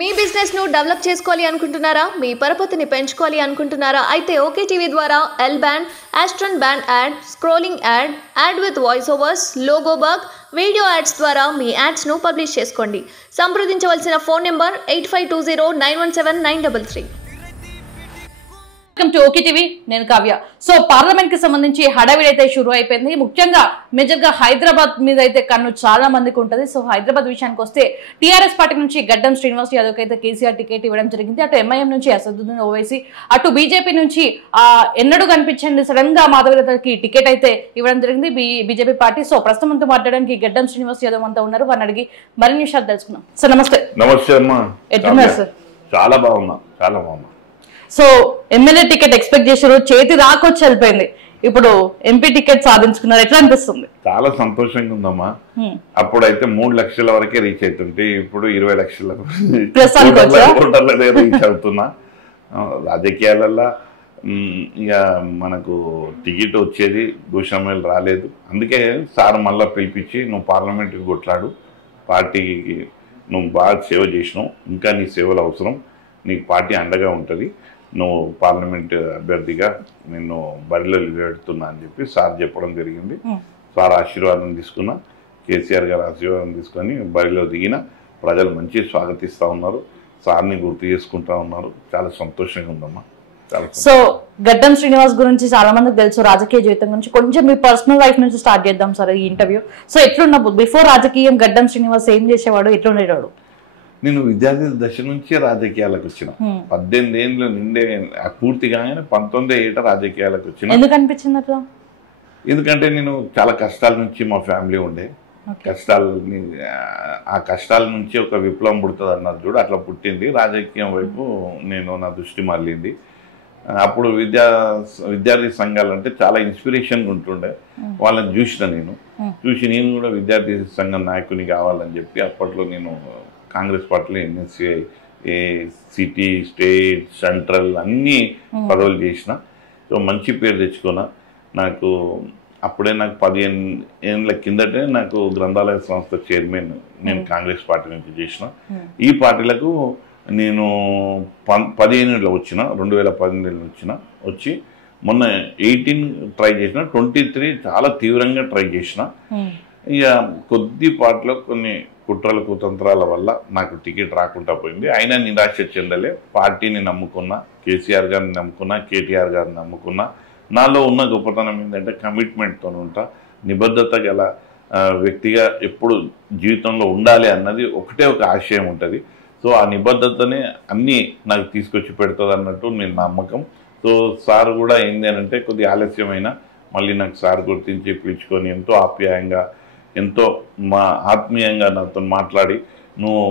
మీ business ను develop చేసుకోవాలి అనుకుంటున్నారా? మీ పరపతిని పెంచుకోవాలి అనుకుంటున్నారా? అయితే ఓకే టీవీ ద్వారా L band, aston band ad, scrolling ad, ad with voice overs, logo bug, video ads ద్వారా మీ యాడ్స్ ను పబ్లిష్ చేసుకోండి. సంప్రదించవలసిన phone number 8520917933. Welcome to OK TV. నేను కావ్య. సో పార్లమెంట్ కి సంబంధించి హడావిడి అయితే షురూ అయిపోయింది. ముఖ్యంగా మేజర్ గా హైదరాబాద్ మీద అయితే కన్ను చాలా మందికి ఉంటుంది. సో హైదరాబాద్ విషయానికి వస్తే టీఆర్ఎస్ పార్టీ నుంచి గడ్డం శ్రీనివాస్ యాదవ్ అయితే కేసీఆర్ టికెట్ ఇవ్వడం జరిగింది. అటు ఎంఐఎం నుంచి అసదుద్దీన్ ఓవైసీ, అటు బీజేపీ నుంచి ఎన్నడూ కనిపించండి సడన్ గా మాధవలతకి టికెట్ అయితే ఇవ్వడం జరిగింది బీజేపీ పార్టీ. సో ప్రస్తుతం అంతా మాట్లాడడానికి గడ్డం శ్రీనివాస్ యాదవ్ అంతా ఉన్నారు. వారిని అడిగి మరిన్ని విషయాలు తెలుసుకున్నాం. సార్ నమస్తే. నమస్తే అమ్మా. ఎట్లున్నారు సార్? చాలా బాగున్నా, చాలా బాగున్నా. సో ఎమ్మెల్యే టికెట్ ఎక్స్పెక్ట్ చేశారు, చేతి రాకొచ్చి వెళ్ళిపోయింది. ఇప్పుడు ఎంపీ టికెట్ సాధించుకున్నారు, ఎట్లా అనిపిస్తుంది? చాలా సంతోషంగా ఉందమ్మా. అప్పుడైతే 3 లక్షల వరకే రీచ్ అవుతుంటే ఇప్పుడు 20 లక్షల రీచ్ అవుతున్నా. రాజకీయాలలో ఇక మనకు టికెట్ వచ్చేది భూషమ్మలు రాలేదు. అందుకే సార్ మళ్ళీ పిలిపించి నువ్వు పార్లమెంట్కి కొట్లాడు, పార్టీకి నువ్వు బాగా సేవ చేసినావు, ఇంకా నీ సేవలు అవసరం, నీకు పార్టీ అండగా ఉంటుంది, నువ్వు పార్లమెంట్ అభ్యర్థిగా నిన్ను బరిలో నిలబెడుతున్నా అని చెప్పి సార్ చెప్పడం జరిగింది. సార్ ఆశీర్వాదం తీసుకున్నా, కేసీఆర్ గారు ఆశీర్వాదం తీసుకొని బరిలో దిగిన ప్రజలు మంచి స్వాగతిస్తూ ఉన్నారు, సార్ని గుర్తు చేసుకుంటా ఉన్నారు. చాలా సంతోషంగా ఉందమ్మా. సో గడ్డం శ్రీనివాస్ గురించి చాలా మందికి తెలుసు, రాజకీయ జీవితం గురించి కొంచెం మీ పర్సనల్ లైఫ్ నుంచి స్టార్ట్ చేద్దాం సార్ ఈ ఇంటర్వ్యూ. సో ఎట్లున్నప్పుడు బిఫోర్ రాజకీయం గడ్డం శ్రీనివాస్ ఏం చేసేవాడు, ఎట్లుండేవాడు? నేను విద్యార్థి దశ నుంచే రాజకీయాలకు వచ్చిన. 18 ఏళ్ళు నిండే పూర్తిగానే 19 ఏట రాజకీయాలకు వచ్చిన. ఎందుకు అనిపించింది అట్లా? ఎందుకంటే నేను చాలా కష్టాల నుంచి, మా ఫ్యామిలీ ఉండే కష్టాలని, ఆ కష్టాల నుంచి ఒక విప్లవం పుడుతుంది అన్నారు చూడు, అట్లా పుట్టింది. రాజకీయం వైపు నేను నా దృష్టి మళ్ళింది. అప్పుడు విద్యార్థి సంఘాలు అంటే చాలా ఇన్స్పిరేషన్గా ఉంటుండే, వాళ్ళని చూసిన నేను నేను కూడా విద్యార్థి సంఘం నాయకుని కావాలని చెప్పి అప్పట్లో నేను కాంగ్రెస్ పార్టీలో ఎన్ఎస్సీ, సిటీ, స్టేట్, సెంట్రల్ అన్నీ పదవులు చేసిన. సో మంచి పేరు తెచ్చుకున్నా. నాకు అప్పుడే నాకు 15 ఏళ్ళ కిందటే నాకు గ్రంథాలయ సంస్థ చైర్మన్ నేను కాంగ్రెస్ పార్టీ నుంచి చేసిన. ఈ పార్టీలకు నేను 15 ఏళ్ళలో వచ్చిన, 2018 వచ్చిన. వచ్చి మొన్న 18 ట్రై చేసిన, 23 చాలా తీవ్రంగా ట్రై చేసిన. ఇక కొద్దిపాటిలో కొన్ని కుట్రల కుతంత్రాల వల్ల నాకు టికెట్ రాకుండా పోయింది. అయినా నిరాశ చెందలే. పార్టీని నమ్ముకున్నా, కేసీఆర్ గారిని నమ్ముకున్నా, కేటీఆర్ గారిని నమ్ముకున్నా. నాలో ఉన్న గొప్పతనం ఏంటంటే కమిట్మెంట్తో ఉంటా, నిబద్ధత గల వ్యక్తిగా ఎప్పుడు జీవితంలో ఉండాలి అన్నది ఒకటే ఒక ఆశయం ఉంటుంది. సో ఆ నిబద్ధతనే అన్నీ నాకు తీసుకొచ్చి పెడుతుంది అన్నట్టు నేను నమ్మకం. సో సార్ కూడా ఏంది అని అంటే కొద్దిగా ఆలస్యమైన మళ్ళీ నాకు సార్ గుర్తించి పిలుచుకొని ఎంతో ఆప్యాయంగా, ఎంతో మా ఆత్మీయంగా నాతో మాట్లాడి నువ్వు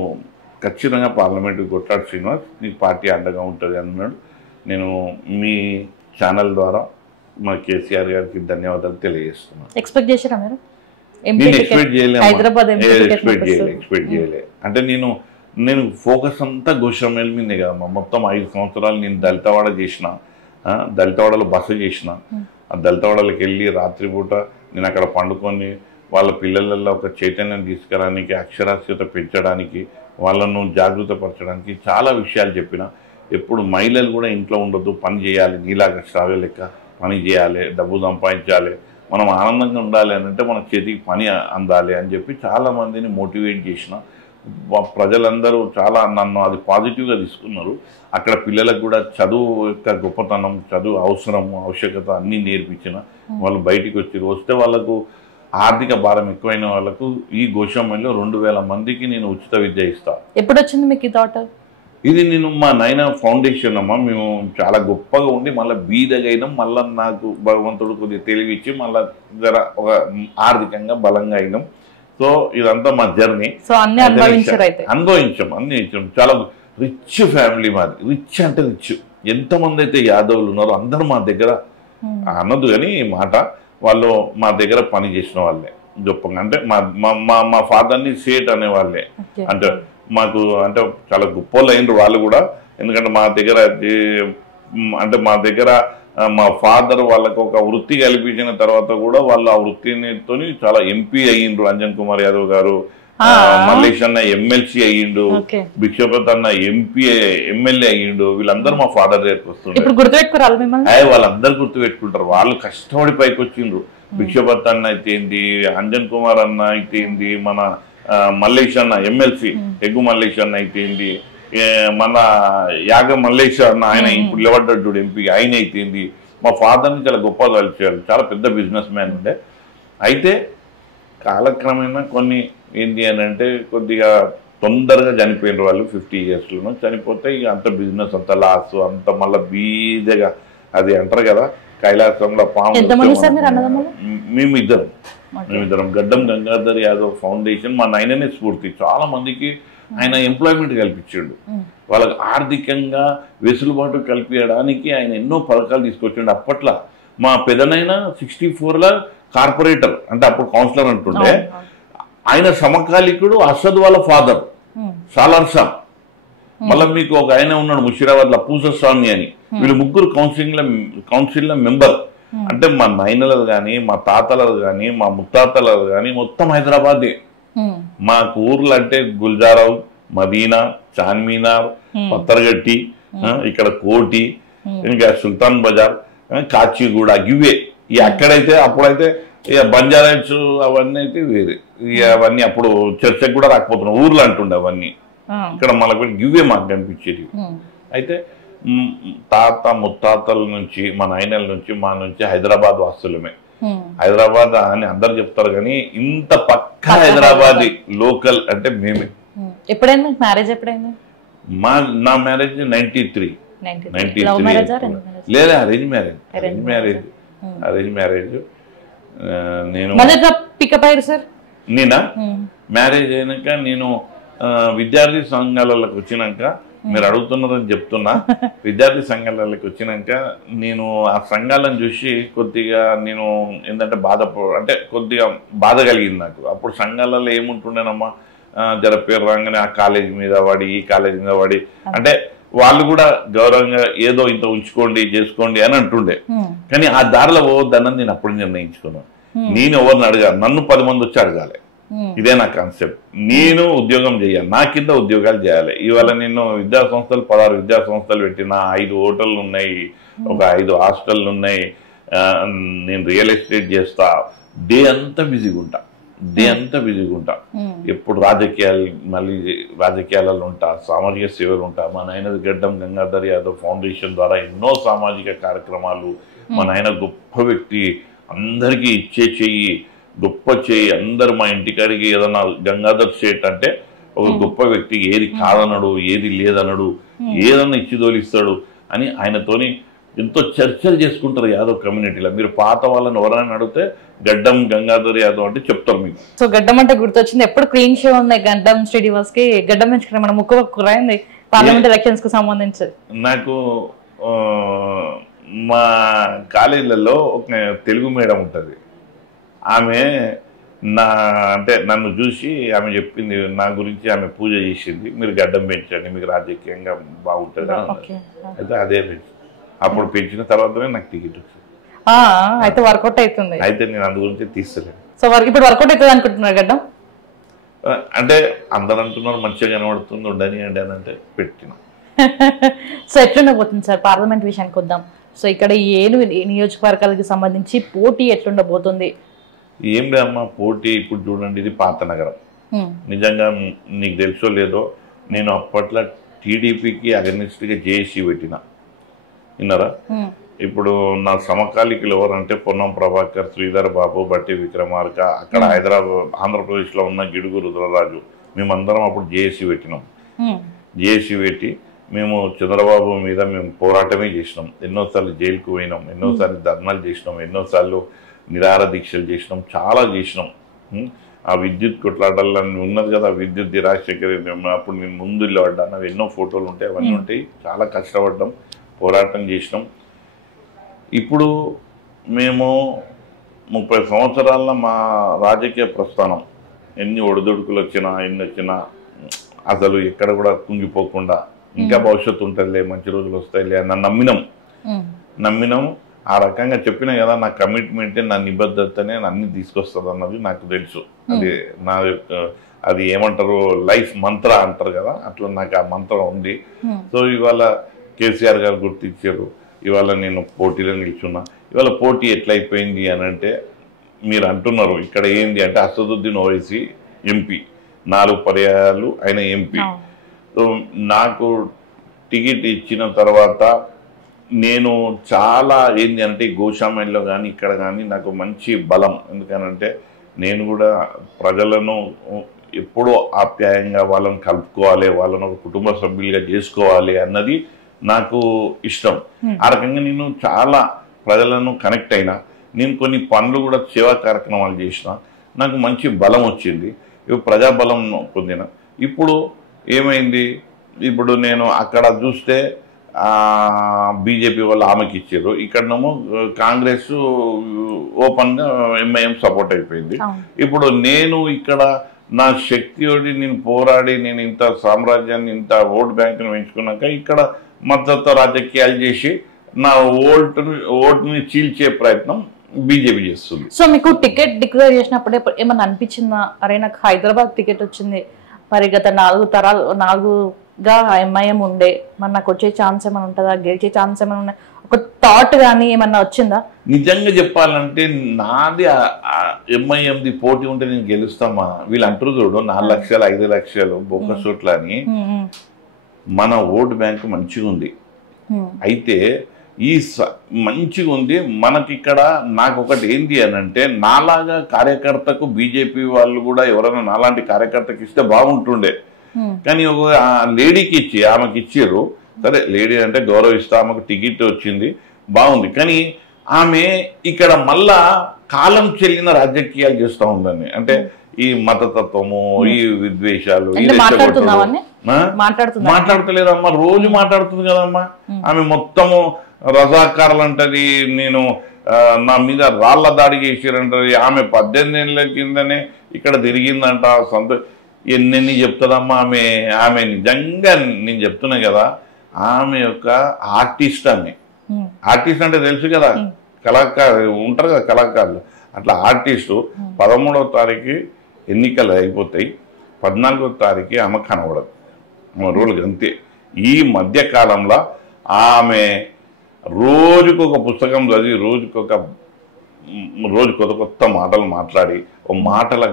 ఖచ్చితంగా పార్లమెంట్కి కొట్లాడు శ్రీనివాస్, నీకు పార్టీ అండగా ఉంటుంది అన్నాడు. నేను మీ ఛానల్ ద్వారా మా కేసీఆర్ గారికి ధన్యవాదాలు తెలియజేస్తున్నాను. ఎక్స్పెక్ట్ చేశారా మీరు? నేను ఎక్స్పెక్ట్ చేయలే. అంటే నేను ఫోకస్ అంతా గోషమ్మల మీదే కదమ్మా. మొత్తం 5 సంవత్సరాలు నేను దళితవాడ చేసిన, దళితవాడలో బస చేసిన. ఆ దళితవాడలకు వెళ్ళి రాత్రిపూట నేను అక్కడ పండుకొని వాళ్ళ పిల్లలలో ఒక చైతన్యం తీసుకురావడానికి, అక్షరాస్యత పెంచడానికి, వాళ్ళను జాగృతపరచడానికి చాలా విషయాలు చెప్పిన. ఎప్పుడు మహిళలు కూడా ఇంట్లో ఉండొద్దు, పని చేయాలి, నీలాగా శ్రావ్య లెక్క పని చేయాలి, డబ్బు సంపాదించాలి, మనం ఆనందంగా ఉండాలి అని అంటే మన చేతికి పని అందాలి అని చెప్పి చాలామందిని మోటివేట్ చేసిన. ప్రజలందరూ చాలా నన్ను అది పాజిటివ్గా తీసుకున్నారు. అక్కడ పిల్లలకు కూడా చదువు యొక్క గొప్పతనం, చదువు అవసరము, ఆవశ్యకత అన్నీ నేర్పించిన. వాళ్ళు బయటికి వస్తే వాళ్ళకు ఆర్థిక భారం ఎక్కువైన వాళ్ళకు ఈ గోషమ్మలో 2000 మందికి నేను ఉచిత విద్య ఇస్తా. ఎప్పుడు వచ్చింది మీకు ఈ థాట్? ఇది నేను మా నాయన ఫౌండేషన్ అమ్మా. మేము చాలా గొప్పగా ఉండి మళ్ళీ బీదగా అయినాం. మళ్ళీ నాకు భగవంతుడు కొద్దిగా తెలివి ఇచ్చి మళ్ళీ జర ఒక ఆర్థికంగా బలంగా అయినాం. సో ఇదంతా మా జర్నీ. అనుభవించాం. చాలా రిచ్ ఫ్యామిలీ మాది. రిచ్ అంటే రిచ్. ఎంతమంది అయితే యాదవులు ఉన్నారో అందరూ మా దగ్గర, అన్నదు కానీ మాట, వాళ్ళు మా దగ్గర పని చేసిన వాళ్ళే గొప్పగా. అంటే మా ఫాదర్ని సేట్ అనేవాళ్ళే. అంటే మాకు అంటే చాలా గొప్ప అయినరు వాళ్ళు కూడా. ఎందుకంటే మా దగ్గర మా ఫాదర్ వాళ్ళకు ఒక వృత్తి కల్పించిన తర్వాత కూడా వాళ్ళు ఆ వృత్తితో చాలా ఎంపీ అయ్యిండ్రు. అంజన్ కుమార్ యాదవ్ గారు మల్లేష్ అన్న ఎమ్మెల్సీ అయ్యిండు, భిక్షపతి అన్న ఎంపీ ఎమ్మెల్యే అయ్యిండు. వీళ్ళందరూ మా ఫాదర్ దగ్గరికి వస్తుంటారు. వాళ్ళందరూ గుర్తుపెట్టుకుంటారు. వాళ్ళు కష్టపడి పైకి వచ్చిండ్రు. భిక్షపతి అన్న అయితే ఏంది, అంజన్ కుమార్ అన్న అయితే ఏంది, మన మల్లేష్ అన్న ఎమ్మెల్సీ ఎగ్గు మల్లేష్ అన్న అయితే ఏంది, మన యాగ మల్లేష్ అన్న ఆయన ఇప్పుడు నిలబడ్డాడు చూడు ఎంపీ, ఆయన అయితే ఏంది. మా ఫాదర్ని చాలా గొప్పగా కలిసారు. చాలా పెద్ద బిజినెస్ మ్యాన్ ఉండే. అయితే కాలక్రమేణా కొన్ని ఏంటి అని అంటే కొద్దిగా తొందరగా చనిపోయిన వాళ్ళు 50 yearsలోనూ చనిపోతే ఇక అంత బిజినెస్ అంత లాస్ అంత మళ్ళీ బీదగా అది అంటారు కదా కైలాసంలో పాము. మేమిద్దరం గడ్డం గంగాధర్ యాదవ్ ఫౌండేషన్ మా నాయననే స్ఫూర్తి. చాలా మందికి ఆయన ఎంప్లాయ్మెంట్ కల్పించాడు. వాళ్ళకి ఆర్థికంగా వెసులుబాటు కల్పించడానికి ఆయన ఎన్నో పథకాలు తీసుకొచ్చాడు. అప్పట్లో మా పెదనైనా 64లో కార్పొరేటర్ అంటే అప్పుడు కౌన్సిలర్ అంటుండే. ఆయన సమకాలికుడు అసద్ వాళ్ళ ఫాదర్ సాలార్ షా. మళ్ళీ మీకు ఒక ఆయన ఉన్నాడు ముషిరాబాద్లో పూసస్వామి అని. వీళ్ళు ముగ్గురు కౌన్సిల్లో మెంబర్. అంటే మా నాయనలది కానీ మా తాతలది కానీ మా ముత్తాతలది కానీ మొత్తం హైదరాబాదే. మాకు ఊర్లు అంటే గుల్జారావు, మదీనా, చార్మినార్, పత్తర్గట్టి, ఇక్కడ కోటి, ఇంకా సుల్తాన్ బజార్, కాచిగూడ గివే. ఇక అక్కడైతే అప్పుడైతే ఇక బంజారాయిట్స్ అవన్నీ అయితే వేరే. ఇక అవన్నీ అప్పుడు చర్చకు కూడా రాకపోతున్నాం ఊర్లు అంటుండే అవన్నీ. ఇక్కడ మనకు గివే మాకు కనిపించేది. అయితే తాత ముత్తాతల నుంచి మా నాయనల నుంచి మా నుంచి హైదరాబాద్ వాసులమే. హైదరాబాద్ అని అందరు చెప్తారు కానీ ఇంత పక్కా హైదరాబాద్ లోకల్ అంటే మేమే. ఎప్పుడైనా మ్యారేజ్ ఎప్పుడైనా? నా మ్యారేజ్ 93. లేదా అరేంజ్ మ్యారేజ్. నేను నేనా మ్యారేజ్ అయినాక నేను విద్యార్థి సంఘాలకు వచ్చినాక మీరు అడుగుతున్నారని చెప్తున్నా. విద్యార్థి సంఘాలకి వచ్చినాక నేను ఆ సంఘాలను చూసి కొద్దిగా నేను ఏంటంటే అంటే కొద్దిగా బాధ కలిగింది నాకు. అప్పుడు సంఘాలలో ఏముంటుండేనమ్మా, జర పేరు రాగానే ఆ కాలేజీ మీద పడి ఈ కాలేజీ మీద పడి అంటే వాళ్ళు కూడా గౌరవంగా ఏదో ఇంత ఉంచుకోండి చేసుకోండి అని అంటుండే. కానీ ఆ దారిలో పోవద్దన్నది నేను అప్పుడు నిర్ణయించుకున్నాను. నేను ఎవరిని అడగాలి, నన్ను 10 మంది వచ్చి అడగాలి. ఇదే నా కాన్సెప్ట్. నేను ఉద్యోగం చేయాలి, నా కింద ఉద్యోగాలు చేయాలి. ఇవాళ నేను విద్యా సంస్థలు 16 విద్యా సంస్థలు పెట్టిన, 5 హోటళ్ళు ఉన్నాయి, ఒక 5 హాస్టళ్ళు ఉన్నాయి. నేను రియల్ ఎస్టేట్ చేస్తా. డే అంతా బిజీగా ఉంటా. ఎప్పుడు మళ్ళీ రాజకీయాలలో ఉంటా, సామాజిక సేవలు ఉంటా. మా నాయనది గడ్డం గంగాధర్ యాదవ్ ఫౌండేషన్ ద్వారా ఎన్నో సామాజిక కార్యక్రమాలు. మా నాయన గొప్ప వ్యక్తి, అందరికీ ఇచ్చే చెయ్యి, గొప్ప చెయ్యి. అందరు మా ఇంటికాడికి ఏదన్నా గంగాధర్ సేట్ అంటే ఒక గొప్ప వ్యక్తి, ఏది కాదనడు, ఏది లేదనడు, ఏదన్నా ఇచ్చి తోలిస్తాడు అని ఆయనతోని ఎంతో చర్చలు చేసుకుంటారు యాదవ్ కమ్యూనిటీలో. మీరు పాత వాళ్ళని ఎవరైనా అడిగితే గడ్డం గంగాధర్ యాదవ్ అంటే చెప్తారు మీకు. సో గడ్డం అంటే గుర్తొచ్చింది, ఎప్పుడు క్లీన్ షో ఉంది గడ్డం శ్రీనివాస్ కి. గడ్డం పెంచుకునే మన ముక్కు కురైంది పార్లమెంట్ ఎలక్షన్స్ కు సంబంధించి. నాకు మా కాలేజీలలో ఒక తెలుగు మేడం ఉంటుంది. ఆమె అంటే నన్ను చూసి ఆమె చెప్పింది, నా గురించి ఆమె పూజ చేసింది, మీరు గడ్డం పెంచండి మీకు రాజకీయంగా బాగుంటుంది. అయితే అదే పెంచు. అప్పుడు పెంచిన తర్వాతనే నాకు టికెట్ వచ్చింది. అయితే వర్కౌట్ అవుతుంది. అయితే నేను అందు గురించి తీస్తలేను. సో ఇప్పుడు వర్కౌట్ అవుతుంది అనుకుంటున్నారు గడ్డం అంటే అందరు అంటున్నారు మంచిగా కనబడుతుంది ఉండని అని అంటే పెట్టిన. సో ఎట్లుండబోతుంది సార్ పార్లమెంట్ విషయానికి వద్దాం. సో ఇక్కడ 7 నియోజకవర్గాలకు సంబంధించి పోటీ ఎట్లుండబోతుంది? ఏం లేదమ్మా పోటీ. ఇప్పుడు చూడండి, ఇది పాత నగరం. నిజంగా నీకు తెలుసో లేదో, నేను అప్పట్లో టీడీపీకి అగనిస్ట్గా జేఏసీ పెట్టిన, విన్నారా? ఇప్పుడు నా సమకాలికులు ఎవరంటే పొన్నం ప్రభాకర్, శ్రీధర్ బాబు, బట్టి విక్రమార్క, అక్కడ ఆంధ్రప్రదేశ్లో ఉన్న గిడుగు రుద్రరాజు, మేమందరం అప్పుడు జేఏసీ పెట్టినాం. జేఏసీ పెట్టి మేము చంద్రబాబు మీద మేము పోరాటమే చేసినాం. ఎన్నోసార్లు జైలుకు పోయినాం, ఎన్నోసార్లు ధర్నాలు చేసినాం, ఎన్నోసార్లు నిరాహార దీక్షలు చేసినాం, చాలా చేసినాం. ఆ విద్యుత్ కొట్లాటల్లో ఉన్నది కదా, విద్యుత్ రాజశేఖర్ అప్పుడు నేను ముందు పడ్డాను. అవి ఎన్నో ఫోటోలు ఉంటాయి, అవన్నీ ఉంటాయి. చాలా కష్టపడ్డాం, పోరాటం చేసినాం. ఇప్పుడు మేము 30 సంవత్సరాల మా రాజకీయ ప్రస్థానం ఎన్ని ఒడిదుడుకులు వచ్చినా ఎన్ని వచ్చినా అసలు ఎక్కడ కూడా కుంగిపోకుండా ఇంకా భవిష్యత్తు ఉంటుందిలే, మంచి రోజులు వస్తాయిలే అని నమ్మినాం. ఆ రకంగా చెప్పినా కదా, నా కమిట్మెంటే, నా నిబద్ధతనే అన్ని తీసుకొస్తుంది అన్నది నాకు తెలుసు. అది అది ఏమంటారు లైఫ్ మంత్ర అంటారు కదా, అట్లా నాకు ఆ మంత్రం ఉంది. సో ఇవాళ కేసీఆర్ గారు గుర్తించారు, ఇవాళ నేను పోటీలో నిల్చున్నా. ఇవాళ పోటీ ఎట్లయిపోయింది అని అంటే మీరు అంటున్నారు ఇక్కడ ఏంది అంటే అసదుద్దీన్ ఓవైసీ ఎంపీ 4 పర్యాయాలు ఆయన ఎంపీ. సో నాకు టికెట్ ఇచ్చిన తర్వాత నేను చాలా ఏంది అంటే గోషామైన్లో కానీ ఇక్కడ కానీ నాకు మంచి బలం. ఎందుకనంటే నేను కూడా ప్రజలను ఎప్పుడూ ఆప్యాయంగా వాళ్ళని కలుపుకోవాలి, వాళ్ళని ఒక కుటుంబ సభ్యులుగా చేసుకోవాలి అన్నది నాకు ఇష్టం. ఆ రకంగా నేను చాలా ప్రజలను కనెక్ట్ అయినా, నేను కొన్ని పనులు కూడా సేవా కార్యక్రమాలు చేసిన, నాకు మంచి బలం వచ్చింది, ప్రజాబలం పొందిన. ఇప్పుడు ఏమైంది, ఇప్పుడు నేను అక్కడ చూస్తే బీజేపీ వాళ్ళు ఆమెకి ఇచ్చారు, ఇక్కడనేమో కాంగ్రెస్ ఓపెన్గా ఎంఐఎం సపోర్ట్ అయిపోయింది. ఇప్పుడు నేను ఇక్కడ నా శక్తితోటి నేను పోరాడి నేను ఇంత సామ్రాజ్యాన్ని ఇంత ఓట్ బ్యాంకును పెంచుకున్నాక ఇక్కడ మద్దతు రాజకీయాలు చేసి నా ఓటుని చీల్చే ప్రయత్నం బీజేపీ చేస్తుంది. సో మీకు టికెట్ డిక్లేర్ చేసినప్పుడే ఏమన్నా అనిపించిందా, అరే నాకు హైదరాబాద్ టికెట్ వచ్చింది, మరి గత 4 ఎంఐఎం ఉండే, మరి నాకు వచ్చే ఛాన్స్ ఏమైనా ఉంటుందా, గెలిచే ఛాన్స్ ఏమైనా ఉన్నాయి, ఒక థాట్ కానీ ఏమన్నా వచ్చిందా? నిజంగా చెప్పాలంటే నాది ఎంఐఎంది పోటీ ఉంటే నేను గెలుస్తామా, వీళ్ళు అంటారు చూడు 4 లక్షలు 5 లక్షలు బొక్క చోట్ల అని. మన ఓటు బ్యాంకు మంచిగా ఉంది, అయితే ఈ మంచిగా ఉంది మనకి ఇక్కడ. నాకు ఒకటి ఏంది అని అంటే నాలాగా కార్యకర్తకు బీజేపీ వాళ్ళు కూడా ఎవరైనా నాలాంటి కార్యకర్తకి ఇస్తే బాగుంటుండే, కానీ ఒక లేడీకి ఇచ్చి ఆమెకి ఇచ్చారు. సరే లేడీ అంటే గౌరవిస్తా, ఆమెకు టికెట్ వచ్చింది బాగుంది, కానీ ఆమె ఇక్కడ మళ్ళా కాలం చెల్లిన రాజకీయాలు చేస్తూ ఉందని. అంటే ఈ మతతత్వము, ఈ విద్వేషాలు, మాట్లాడతలేదమ్మా, రోజు మాట్లాడుతుంది కదమ్మా ఆమె. మొత్తము రజాకారులు అంటది, నేను నా మీద రాళ్ల దాడి చేసిరంటది, ఆమె 18 ఏళ్ళ కిందనే ఇక్కడ తిరిగిందంట. ఎన్నెన్ని చెప్తుందమ్మా ఆమె. ఆమె నిజంగా నేను చెప్తున్నా కదా, ఆమె యొక్క ఆర్టిస్ట్. ఆమె ఆర్టిస్ట్ అంటే తెలుసు కదా, కళాకారు ఉంటారు కదా కళాకారులు, అట్లా ఆర్టిస్టు. 13వ తారీఖు ఎన్నికలు అయిపోతాయి, 14వ తారీఖు ఆమె కనబడదు, ఆమె రోజులు అంతే. ఈ మధ్యకాలంలో ఆమె రోజుకొక పుస్తకం చదివి రోజుకొక కొత్త మాటలు మాట్లాడి ఓ మాటల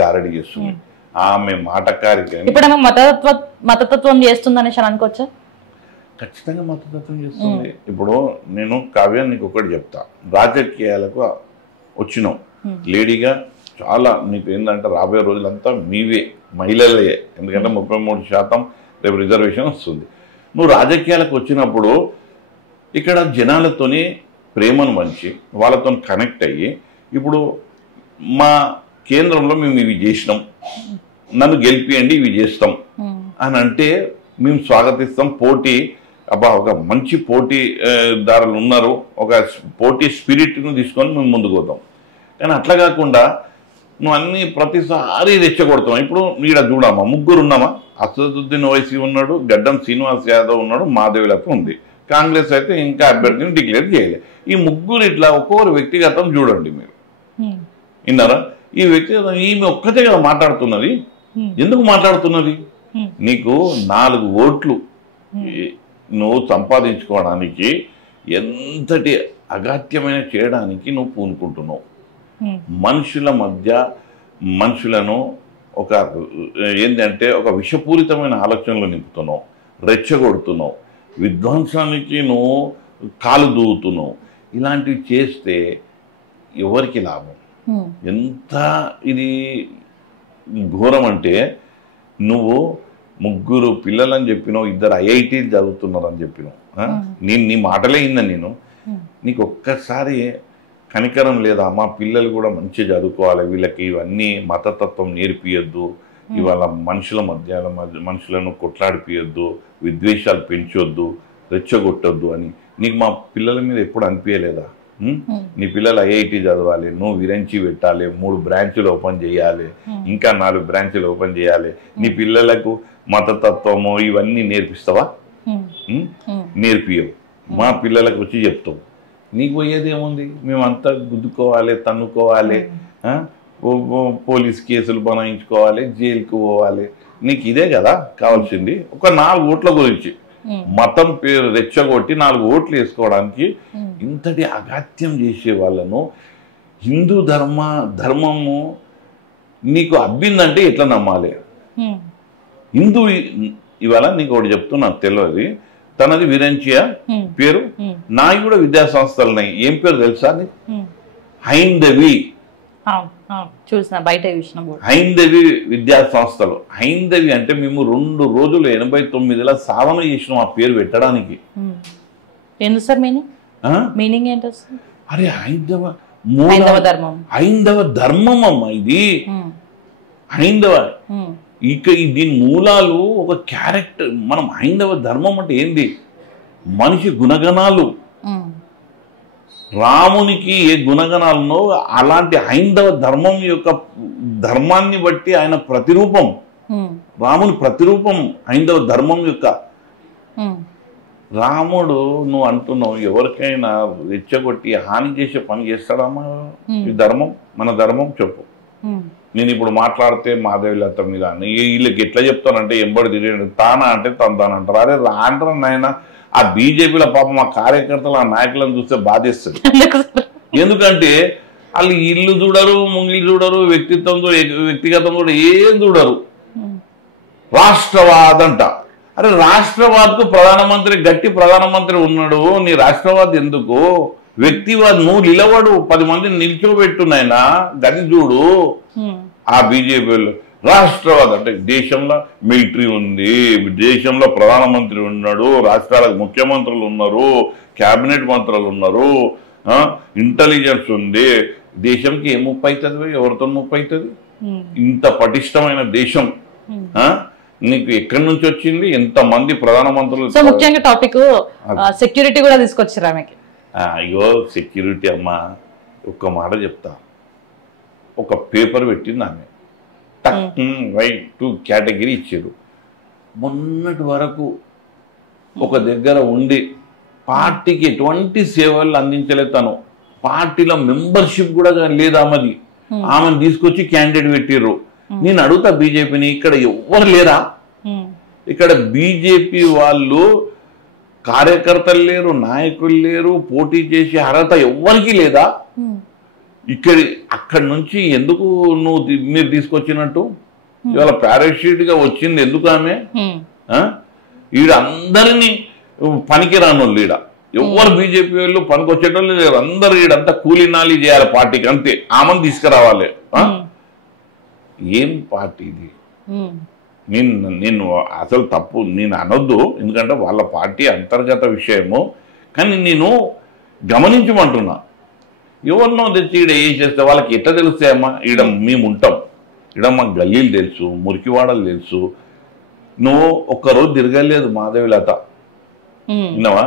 గారడి చేస్తుంది ఆమె. మాటకారికి ఇప్పుడు మతతత్వం చేస్తుందని అనుకోవచ్చా? ఖచ్చితంగా మతతత్వం చేస్తుంది. ఇప్పుడు నేను కావ్య నీకు ఒకటి చెప్తా, రాజకీయాలకు వచ్చినావు లేడీగా, చాలా నీకు ఏంటంటే రాబోయే రోజులంతా మీవే మహిళలే, ఎందుకంటే 33% రేపు రిజర్వేషన్ వస్తుంది. నువ్వు రాజకీయాలకు వచ్చినప్పుడు ఇక్కడ జనాలతోని ప్రేమను పంచి వాళ్ళతో కనెక్ట్ అయ్యి, ఇప్పుడు మా కేంద్రంలో మేము ఇవి చేసినాం, నన్ను గెలిపియండి ఇవి చేస్తాం అని అంటే మేము స్వాగతిస్తాం. పోటీ అబ్బా ఒక మంచి పోటీదారులు ఉన్నారు, ఒక పోటీ స్పిరిట్ను తీసుకొని మేము ముందుకు పోతాం. కానీ అట్లా కాకుండా నువ్వు అన్ని ప్రతిసారి రెచ్చగొడతాం. ఇప్పుడు ఈడ చూడమ్మా, 3 ఉన్నామా, అసదుద్దీన్ ఓవైసీ ఉన్నాడు, గడ్డం శ్రీనివాస్ యాదవ్ ఉన్నాడు, మాధవిలత ఉంది. కాంగ్రెస్ అయితే ఇంకా అభ్యర్థిని డిక్లేర్ చేయలేదు. ఈ 3 ఇట్లా ఒక్కొక్కరు వ్యక్తిగతం చూడండి మీరు, విన్నారా? ఈ వ్యక్తిగతం ఈమె ఒక్కతే కదా మాట్లాడుతున్నది. ఎందుకు మాట్లాడుతున్నది? నీకు 4 ఓట్లు నువ్వు సంపాదించుకోవడానికి ఎంతటి అగాత్యమైన చేయడానికి నువ్వు పూనుకుంటున్నావు. మనుషుల మధ్య మనుషులను ఒక ఏంటంటే ఒక విషపూరితమైన ఆలోచనలు నింపుతున్నావు, రెచ్చగొడుతున్నావు, విధ్వంసానికి నువ్వు కాలు దూవుతున్నావు. ఇలాంటివి చేస్తే ఎవరికి లాభం? ఎంత ఇది ఘోరం అంటే, నువ్వు 3 పిల్లలని చెప్పినావు, 2 ఐఐటీ చదువుతున్నారని చెప్పినావు. నీ మాటలే ఇందని నేను నీకు ఒక్కసారి కనికరం లేదా? మా పిల్లలు కూడా మంచిగా చదువుకోవాలి, వీళ్ళకి ఇవన్నీ మతతత్వం నేర్పియద్దు, ఇవాళ మనుషులను కొట్లాడిపియద్దు, విద్వేషాలు పెంచొద్దు, రెచ్చగొట్టొద్దు అని నీకు మా పిల్లల మీద ఎప్పుడు అనిపించలేదా? నీ పిల్లలు ఐఐటీ చదవాలి, నువ్వు విరంచి పెట్టాలి, 3 బ్రాంచులు ఓపెన్ చేయాలి, ఇంకా 4 బ్రాంచులు ఓపెన్ చేయాలి. నీ పిల్లలకు మతతత్వము ఇవన్నీ నేర్పిస్తావా? నేర్పియవు. మా పిల్లలకు వచ్చి చెప్తావు. నీకు పోయేది ఏముంది? మేమంతా గుద్దుకోవాలి, తన్నుకోవాలి, పోలీస్ కేసులు బనాయించుకోవాలి, జైలుకు పోవాలి. నీకు ఇదే కదా కావాల్సింది. ఒక 4 ఓట్ల గురించి మతం పేరు రెచ్చగొట్టి 4 ఓట్లు వేసుకోవడానికి ఇంతటి అగాత్యం చేసే వాళ్ళను హిందూ ధర్మము నీకు అబ్బిందంటే ఎట్లా నమ్మాలి? హిందూ ఇవాళ నీకు ఒకటి చెప్తున్నా, తెలియదు. తనది విరంచియా పేరు, నాయి కూడా విద్యా సంస్థలు ఉన్నాయి. ఏం పేరు తెలుసా? హైందవి. చూసిన బయట హైందవి విద్యా సంస్థలు. హైందవి అంటే మేము 2 రోజులు 89ల సాధన చేసినాం ఆ పేరు పెట్టడానికి. ఎందుకు సార్ మీనింగ్ ఏంటి? అరే హైందవ ధర్మం అమ్మా ఇది. హైందవ దీని మూలాలు ఒక క్యారెక్టర్. మనం హైందవ ధర్మం అంటే ఏంది? మనిషి గుణగణాలు. రామునికి ఏ గుణగణాలునో అలాంటి హైందవ ధర్మం యొక్క ధర్మాన్ని బట్టి ఆయన ప్రతిరూపం. రాముని ప్రతిరూపం హైందవ ధర్మం యొక్క. రాముడు నువ్వు అంటున్నావు ఎవరికైనా రెచ్చగొట్టి హాని చేసే పని చేస్తాడమ్మా ఈ ధర్మం? మన ధర్మం చెప్పు. నేను ఇప్పుడు మాట్లాడితే మాధవిలత మీద వీళ్ళకి ఎట్లా చెప్తానంటే ఎంబడి తిరిగి తానా అంటే తానంటారు. అరే రాంటారు నాయన. ఆ బీజేపీలో పాపం ఆ కార్యకర్తలు ఆ నాయకులను చూస్తే బాధేస్తుంది. ఎందుకంటే వాళ్ళు ఇల్లు చూడరు, ముంగిళ్ళు చూడరు, వ్యక్తిగతం కూడా ఏం చూడరు. రాష్ట్రవాద్ అంట. అరే రాష్ట్రవాద్కు ప్రధానమంత్రి, గట్టి ప్రధానమంత్రి ఉన్నాడు. నీ రాష్ట్రవాద్ ఎందుకు? వ్యక్తివాద్ నువ్వు నిలబడు, 10 మందిని నిల్చోబెట్టున్నాయినా గది చూడు. ఆ బీజేపీలో రాష్ట్రవాద్ అంటే దేశంలో మిలిటరీ ఉంది, దేశంలో ప్రధానమంత్రి ఉన్నాడు, రాష్ట్రాలకు ముఖ్యమంత్రులు ఉన్నారు, క్యాబినెట్ మంత్రులు ఉన్నారు, ఇంటెలిజెన్స్ ఉంది. దేశంకి ఏం ముప్పు అవుతుంది? ఎవరితో ముప్పు అవుతుంది? ఇంత పటిష్టమైన దేశం నీకు ఎక్కడి నుంచి వచ్చింది? ఎంతమంది ప్రధానమంత్రులు? ముఖ్యంగా టాపిక్ సెక్యూరిటీ కూడా తీసుకొచ్చారు ఆమెకి. అయ్యో సెక్యూరిటీ అమ్మా, ఒక్క మాట చెప్తా. ఒక పేపర్ పెట్టింది ఆమె, రైట్ టు కేటగిరీ ఇచ్చారు. మొన్నటి వరకు ఒక దగ్గర ఉండి పార్టీకి ఎటువంటి సేవలు అందించలేదు తను. పార్టీలో మెంబర్షిప్ కూడా లేదు ఆమెది. ఆమెను తీసుకొచ్చి క్యాండిడేట్ పెట్టిర్రు. నేను అడుగుతా బీజేపీని, ఇక్కడ ఎవ్వరు లేరా? ఇక్కడ బీజేపీ వాళ్ళు కార్యకర్తలు లేరు, నాయకులు లేరు, పోటీ చేసే అర్హత ఎవ్వరికి లేదా? అక్కడి నుంచి ఎందుకు మీరు తీసుకొచ్చినట్టు? ఇవాళ పారాషూట్ గా వచ్చింది ఎందుకు ఆమె? ఈడ అందరినీ పనికిరాని వాళ్ళు, ఈడ ఎవరు బీజేపీ వాళ్ళు పనికొచ్చేటోళ్ళు లేరు. అందరు ఈడంతా కూలీనాలి చేయాలి పార్టీకి, అంతే. ఆమెను తీసుకురావాలి. ఏం పార్టీ ఇది? నేను అసలు తప్పు నేను అనొద్దు, ఎందుకంటే వాళ్ళ పార్టీ అంతర్గత విషయము. కానీ నేను గమనించమంటున్నా. ఎవరినో తెచ్చి ఈడ ఏం చేస్తే వాళ్ళకి ఎట్లా తెలుస్తాయమ్మా? ఈడ మేము ఉంటాం, ఈడ మాకు గల్లీలు తెలుసు, మురికివాడలు తెలుసు. నువ్వు ఒక్కరోజు తిరగలేదు మాధవిలత, విన్నావా?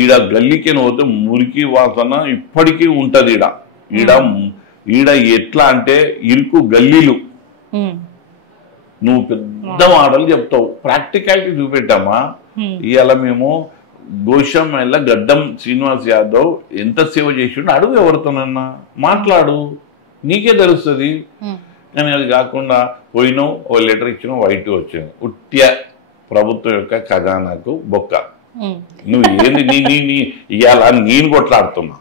ఈడ గల్లీకి నువ్వు పోతే మురికి వాసన ఇప్పటికీ ఉంటుంది. ఈడ ఎట్లా అంటే ఇరుకు గల్లీలు. నువ్వు పెద్ద మాటలు చెప్తావు, ప్రాక్టికాలిటీ చూపెట్టామా? ఇవాళ మేము గోషామల్ల గడ్డం శ్రీనివాస్ యాదవ్ ఎంత సేవ చేసిండు అడుగు, ఎవరితోనన్నా మాట్లాడు, నీకే తెలుస్తుంది. కానీ అది కాకుండా పోయినావు, ఓ లెటర్ ఇచ్చినావు, వైట్ వచ్చింది. ఉట్ట్య ప్రభుత్వం యొక్క ఖజానాకు బొక్క. నువ్వు ఏంది ఇవాళ నేను కొట్లాడుతున్నా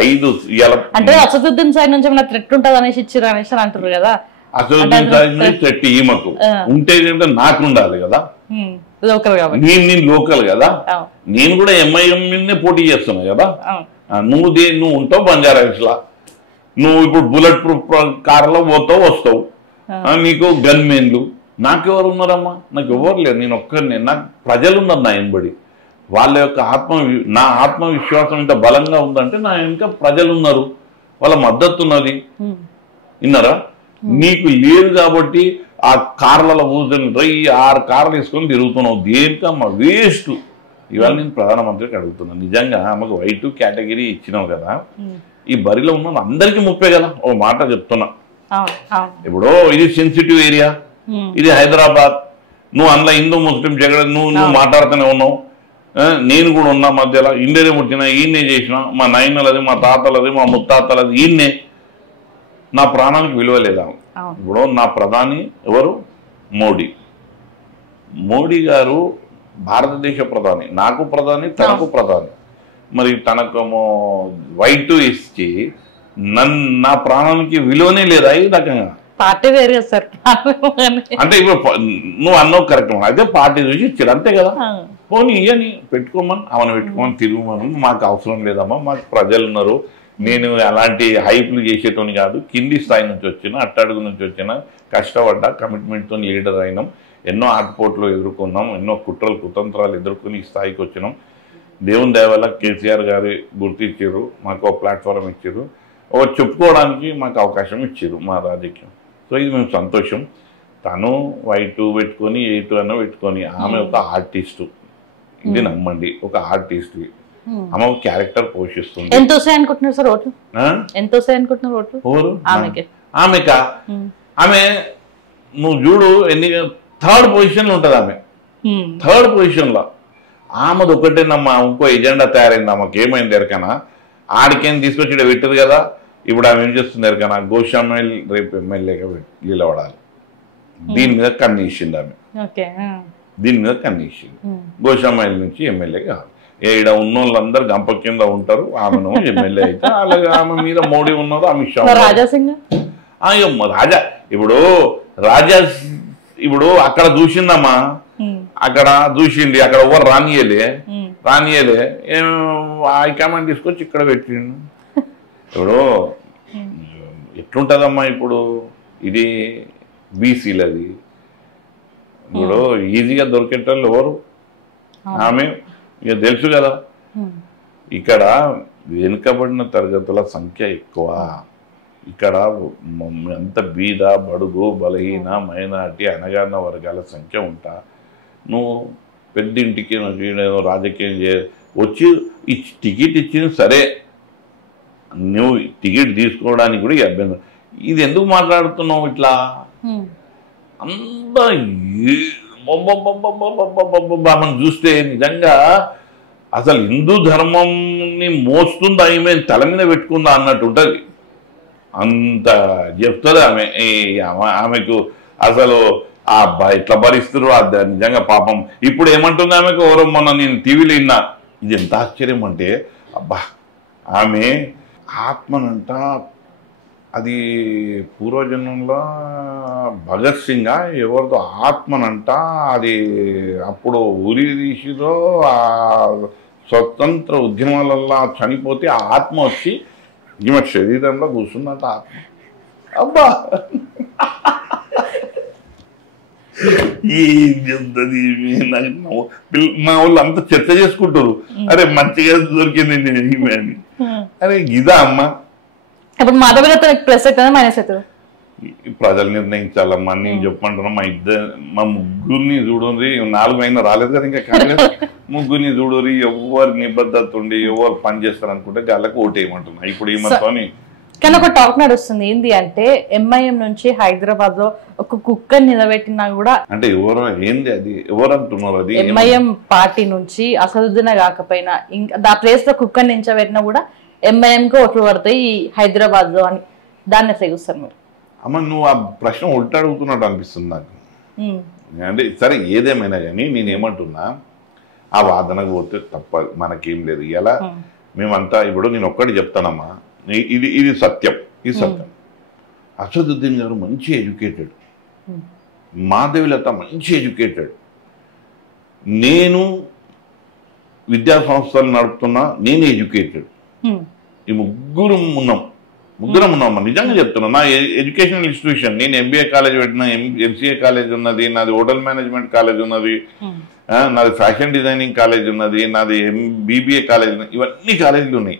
5 ఇవాళ అంటే అసదుద్దీన్ సాయి నుంచి ఏమైనా థ్రెట్ ఉంటుంది అనేసి ఇచ్చారు అనేసి అంటారు కదా. అసదుద్దీన్ సాయి థ్రెట్ ఈమెకు ఉంటే నాకు ఉండాలి కదా. నేను లోకల్ కదా, నేను కూడా ఎంఐఎం మీదనే పోటీ చేస్తున్నా కదా. నువ్వు ఉంటావు బంజారా హిల్స్ లా, నువ్వు ఇప్పుడు బుల్లెట్ ప్రూఫ్ కార్లో పోతావు వస్తావు, నీకు గన్ మెన్లు. నాకెవరు ఉన్నారమ్మా? నాకు ఎవరు లేరు, నేను ఒక్కరినే. నాకు ప్రజలు ఉన్నారు నా వెంబడి. వాళ్ళ యొక్క నా ఆత్మవిశ్వాసం ఇంత బలంగా ఉందంటే నా ఇంకా ప్రజలు ఉన్నారు, వాళ్ళ మద్దతు ఉన్నది. విన్నారా? నీకు లేదు కాబట్టి ఆ కార్లలో కూర్చొని 6 కార్లు వేసుకొని తిరుగుతున్నావు. దేనికమ్మా? వేస్ట్. ఇవాళ నేను ప్రధానమంత్రికి అడుగుతున్నాను, నిజంగా ఆమెకు వైట్ కేటగిరీ ఇచ్చినావు కదా, ఈ బరిలో ఉన్న అందరికీ ముప్పే కదా. ఓ మాట చెప్తున్నా, ఇప్పుడు ఇది సెన్సిటివ్ ఏరియా, ఇది హైదరాబాద్. నువ్వు అందులో హిందూ ముస్లిం జగడ నువ్వు మాట్లాడుతూనే ఉన్నావు. నేను కూడా ఉన్నా మధ్యలో. ఇండియానే పుట్టినా, ఈయన్నే చేసిన, మా నాయనలది, మా తాతలది, మా ముత్తాతలది ఈయన్నే. నా ప్రాణానికి విలువ లేదా? ఇప్పుడు నా ప్రధాని ఎవరు? మోడీ గారు భారతదేశ ప్రధాని, నాకు ప్రధాని, తనకు ప్రధాని. మరి తనకేమో వైట్ ఇచ్చి నా ప్రాణానికి విలువనే లేదా? ఈ రకంగా పార్టీ వేరే సార్. అంటే ఇప్పుడు నువ్వు అన్నావు కరెక్ట్, అయితే పార్టీ చూసి ఇచ్చాడు అంతే కదా. పోనీ ఇయని పెట్టుకోమని, ఆమెను పెట్టుకోమని తిరుగుమని, మాకు అవసరం లేదమ్మా, మాకు ప్రజలు ఉన్నారు. నేను అలాంటి హైప్లు చేసేటోని కాదు, కింది స్థాయి నుంచి వచ్చిన, అట్టడుగు నుంచి వచ్చిన, కష్టపడ్డా, కమిట్మెంట్తో లీడర్ అయినాం, ఎన్నో ఆటపోట్లు ఎదుర్కొన్నాం, ఎన్నో కుట్రలు కుతంత్రాలు ఎదుర్కొని ఈ స్థాయికి వచ్చినాం. దేవుని దయ వల్ల కేసీఆర్ గారు గుర్తించారు, మాకు ఒక ప్లాట్ఫారం ఇచ్చారు, చెప్పుకోవడానికి మాకు అవకాశం ఇచ్చారు మా రాజకీయం. సో ఇది మేము సంతోషం. తను వైట్ పెట్టుకొని 8 అన్న పెట్టుకొని, ఆమె ఒక ఆర్టిస్టు, ఇది నమ్మండి, ఒక ఆర్టిస్ట్. ఆమె ఒక క్యారెక్టర్ పోషిస్తుంది. ఎంత వస్తాయి అనుకుంటున్నారు సార్ ఓట్లు? ఎంత వస్తాయి అనుకుంటున్నారు ఓట్లు? ఆమెకా? ఆమె నువ్వు చూడు ఎన్ని 3rd పొజిషన్ ఉంటుంది ఆమె. 3rd పొజిషన్లో ఆమెది ఒకటేనమ్మా. ఇంకో ఎజెండా తయారైంది ఆమెకి. ఏమైంది ఎరకనా? ఆడికేం తీసుకొచ్చి పెట్టదు కదా. ఇప్పుడు ఆమె ఏం చేస్తుంది ఎరకనా? గోషామైల్ రేపు ఎమ్మెల్యేగా నిలబడాలి. దీని మీద కన్నేసింది ఆమె. దీని మీద కన్నేసింది. గోషామైల్ నుంచి ఎమ్మెల్యే కావాలి. ఈడ ఉన్న వాళ్ళందరూ గంప కింద ఉంటారు, ఆమెను ఎమ్మెల్యే అయితే. అలాగే ఆమె మీద మోడీ ఉన్నారు, అమిత్ షా. రాజా ఇప్పుడు ఇప్పుడు అక్కడ చూసిందమ్మా, అక్కడ చూసింది, అక్కడ ఎవరు రానియలే హైకమాండ్ తీసుకొచ్చి ఇక్కడ పెట్టిండు. ఇప్పుడు ఎట్లుంటదమ్మా? ఇప్పుడు ఇది బీసీలది. ఇప్పుడు ఈజీగా దొరికేటోళ్ళు ఎవరు? ఆమె. ఇక తెలుసు కదా, ఇక్కడ వెనుకబడిన తరగతుల సంఖ్య ఎక్కువ. ఇక్కడ ఎంత బీద, బడుగు, బలహీన, మైనార్టీ, అణగారిన వర్గాల సంఖ్య ఉంటా. నువ్వు పెద్దింటికి రాజకీయం వచ్చి టికెట్ ఇచ్చింది సరే, నువ్వు టికెట్ తీసుకోవడానికి కూడా అభ్యంతరం. ఇది ఎందుకు మాట్లాడుతున్నావు ఇట్లా? అంతా మనం చూస్తే నిజంగా అసలు హిందూ ధర్మంని మోస్తుందా, ఈమె తల మీద పెట్టుకుందా అన్నట్టు ఉంటుంది. అంత చెప్తుంది ఆమె. ఆమెకు అసలు ఆ ఎట్లా భరిస్తారు నిజంగా పాపం. ఇప్పుడు ఏమంటుంది ఆమెకు? ఎవరో మొన్న నేను టీవీలో విన్నా, ఇది ఎంత ఆశ్చర్యం అంటే, అబ్బా ఆమె ఆత్మనంట, అది పూర్వజన్మంలో భగత్ సింగ్ ఎవరితో ఆత్మనంట, అది అప్పుడు ఉరి తీసిదో ఆ స్వతంత్ర ఉద్యమాలల్లో చనిపోతే ఆ ఆత్మ వచ్చి ఈమె శరీరంలో కూర్చున్నట్ట ఆత్మ. అబ్బా ఏం చెప్తుంది మా వాళ్ళు అంతా చర్చ చేసుకుంటారు, అరే మంచిగా దొరికింది ఈమె అని. అరే ఇదా అమ్మా? ఇప్పుడు మాధవీలత ప్లస్ అవుతుందా మైనస్ అవుతుందా? ప్రజలు నిర్ణయించాలమ్మా. నేను చెప్పమంటున్నా, మా ముగ్గురిని చూడండి, 4 అయినా రాలేదు కదా ఇంకా కాంగ్రెస్. ముగ్గురిని చూడరి, ఎవరు నిబద్ధత ఉండి ఎవరు పని చేస్తారు అనుకుంటే వాళ్ళకి ఓటేయమంటున్నా. ఇప్పుడు ఏమంటాని కానీ ఒక టాక్ నడుస్తుంది ఏంది అంటే, ఎంఐఎం నుంచి హైదరాబాద్ లో ఒక కుక్కని నిలబెట్టినా కూడా అంటే ఎవరు ఏంది అది ఎవరు అంటున్నారు? అది ఎంఐఎం పార్టీ నుంచి అసదుద్దీన్ కాకపోయినా ఇంకా ఆ ప్లేస్ లో కుక్కని నించబెట్టినా కూడా ఎంఐఎం కి ఓట్లు పడతాయి హైదరాబాద్ లో అని, దాన్ని ఎట్లా చూస్తారు మీరు? అమ్మ నువ్వు ఆ ప్రశ్న ఉల్టా అడుగుతున్నట్టు అనిపిస్తుంది నాకు. అంటే సరే ఏదేమైనా కానీ నేనేమంటున్నా, ఆ వాదనకు పోతే తప్ప మనకేం లేదు. ఇలా మేమంతా ఇప్పుడు నేను ఒక్కటి చెప్తానమ్మా, ఇది సత్యం. అసదుద్దీన్ గారు మంచి ఎడ్యుకేటెడ్, మాధవీలత మంచి ఎడ్యుకేటెడ్, నేను విద్యా సంస్థలు నడుపుతున్నా, నేను ఎడ్యుకేటెడ్. ఈ ముగ్గురం ఉన్నాం నిజంగా చెప్తున్నా. నా ఎడ్యుకేషనల్ ఇన్స్టిట్యూషన్, నేను ఎంబీఏ కాలేజ్ పెట్టినా, ఎంసీఏ కాలేజ్ ఉన్నది, నాది హోటల్ మేనేజ్మెంట్ కాలేజ్ ఉన్నది, నాది ఫ్యాషన్ డిజైనింగ్ కాలేజ్ ఉన్నది, నాది బీబీఏ కాలేజ్ ఉన్నది, ఇవన్నీ కాలేజీలు ఉన్నాయి.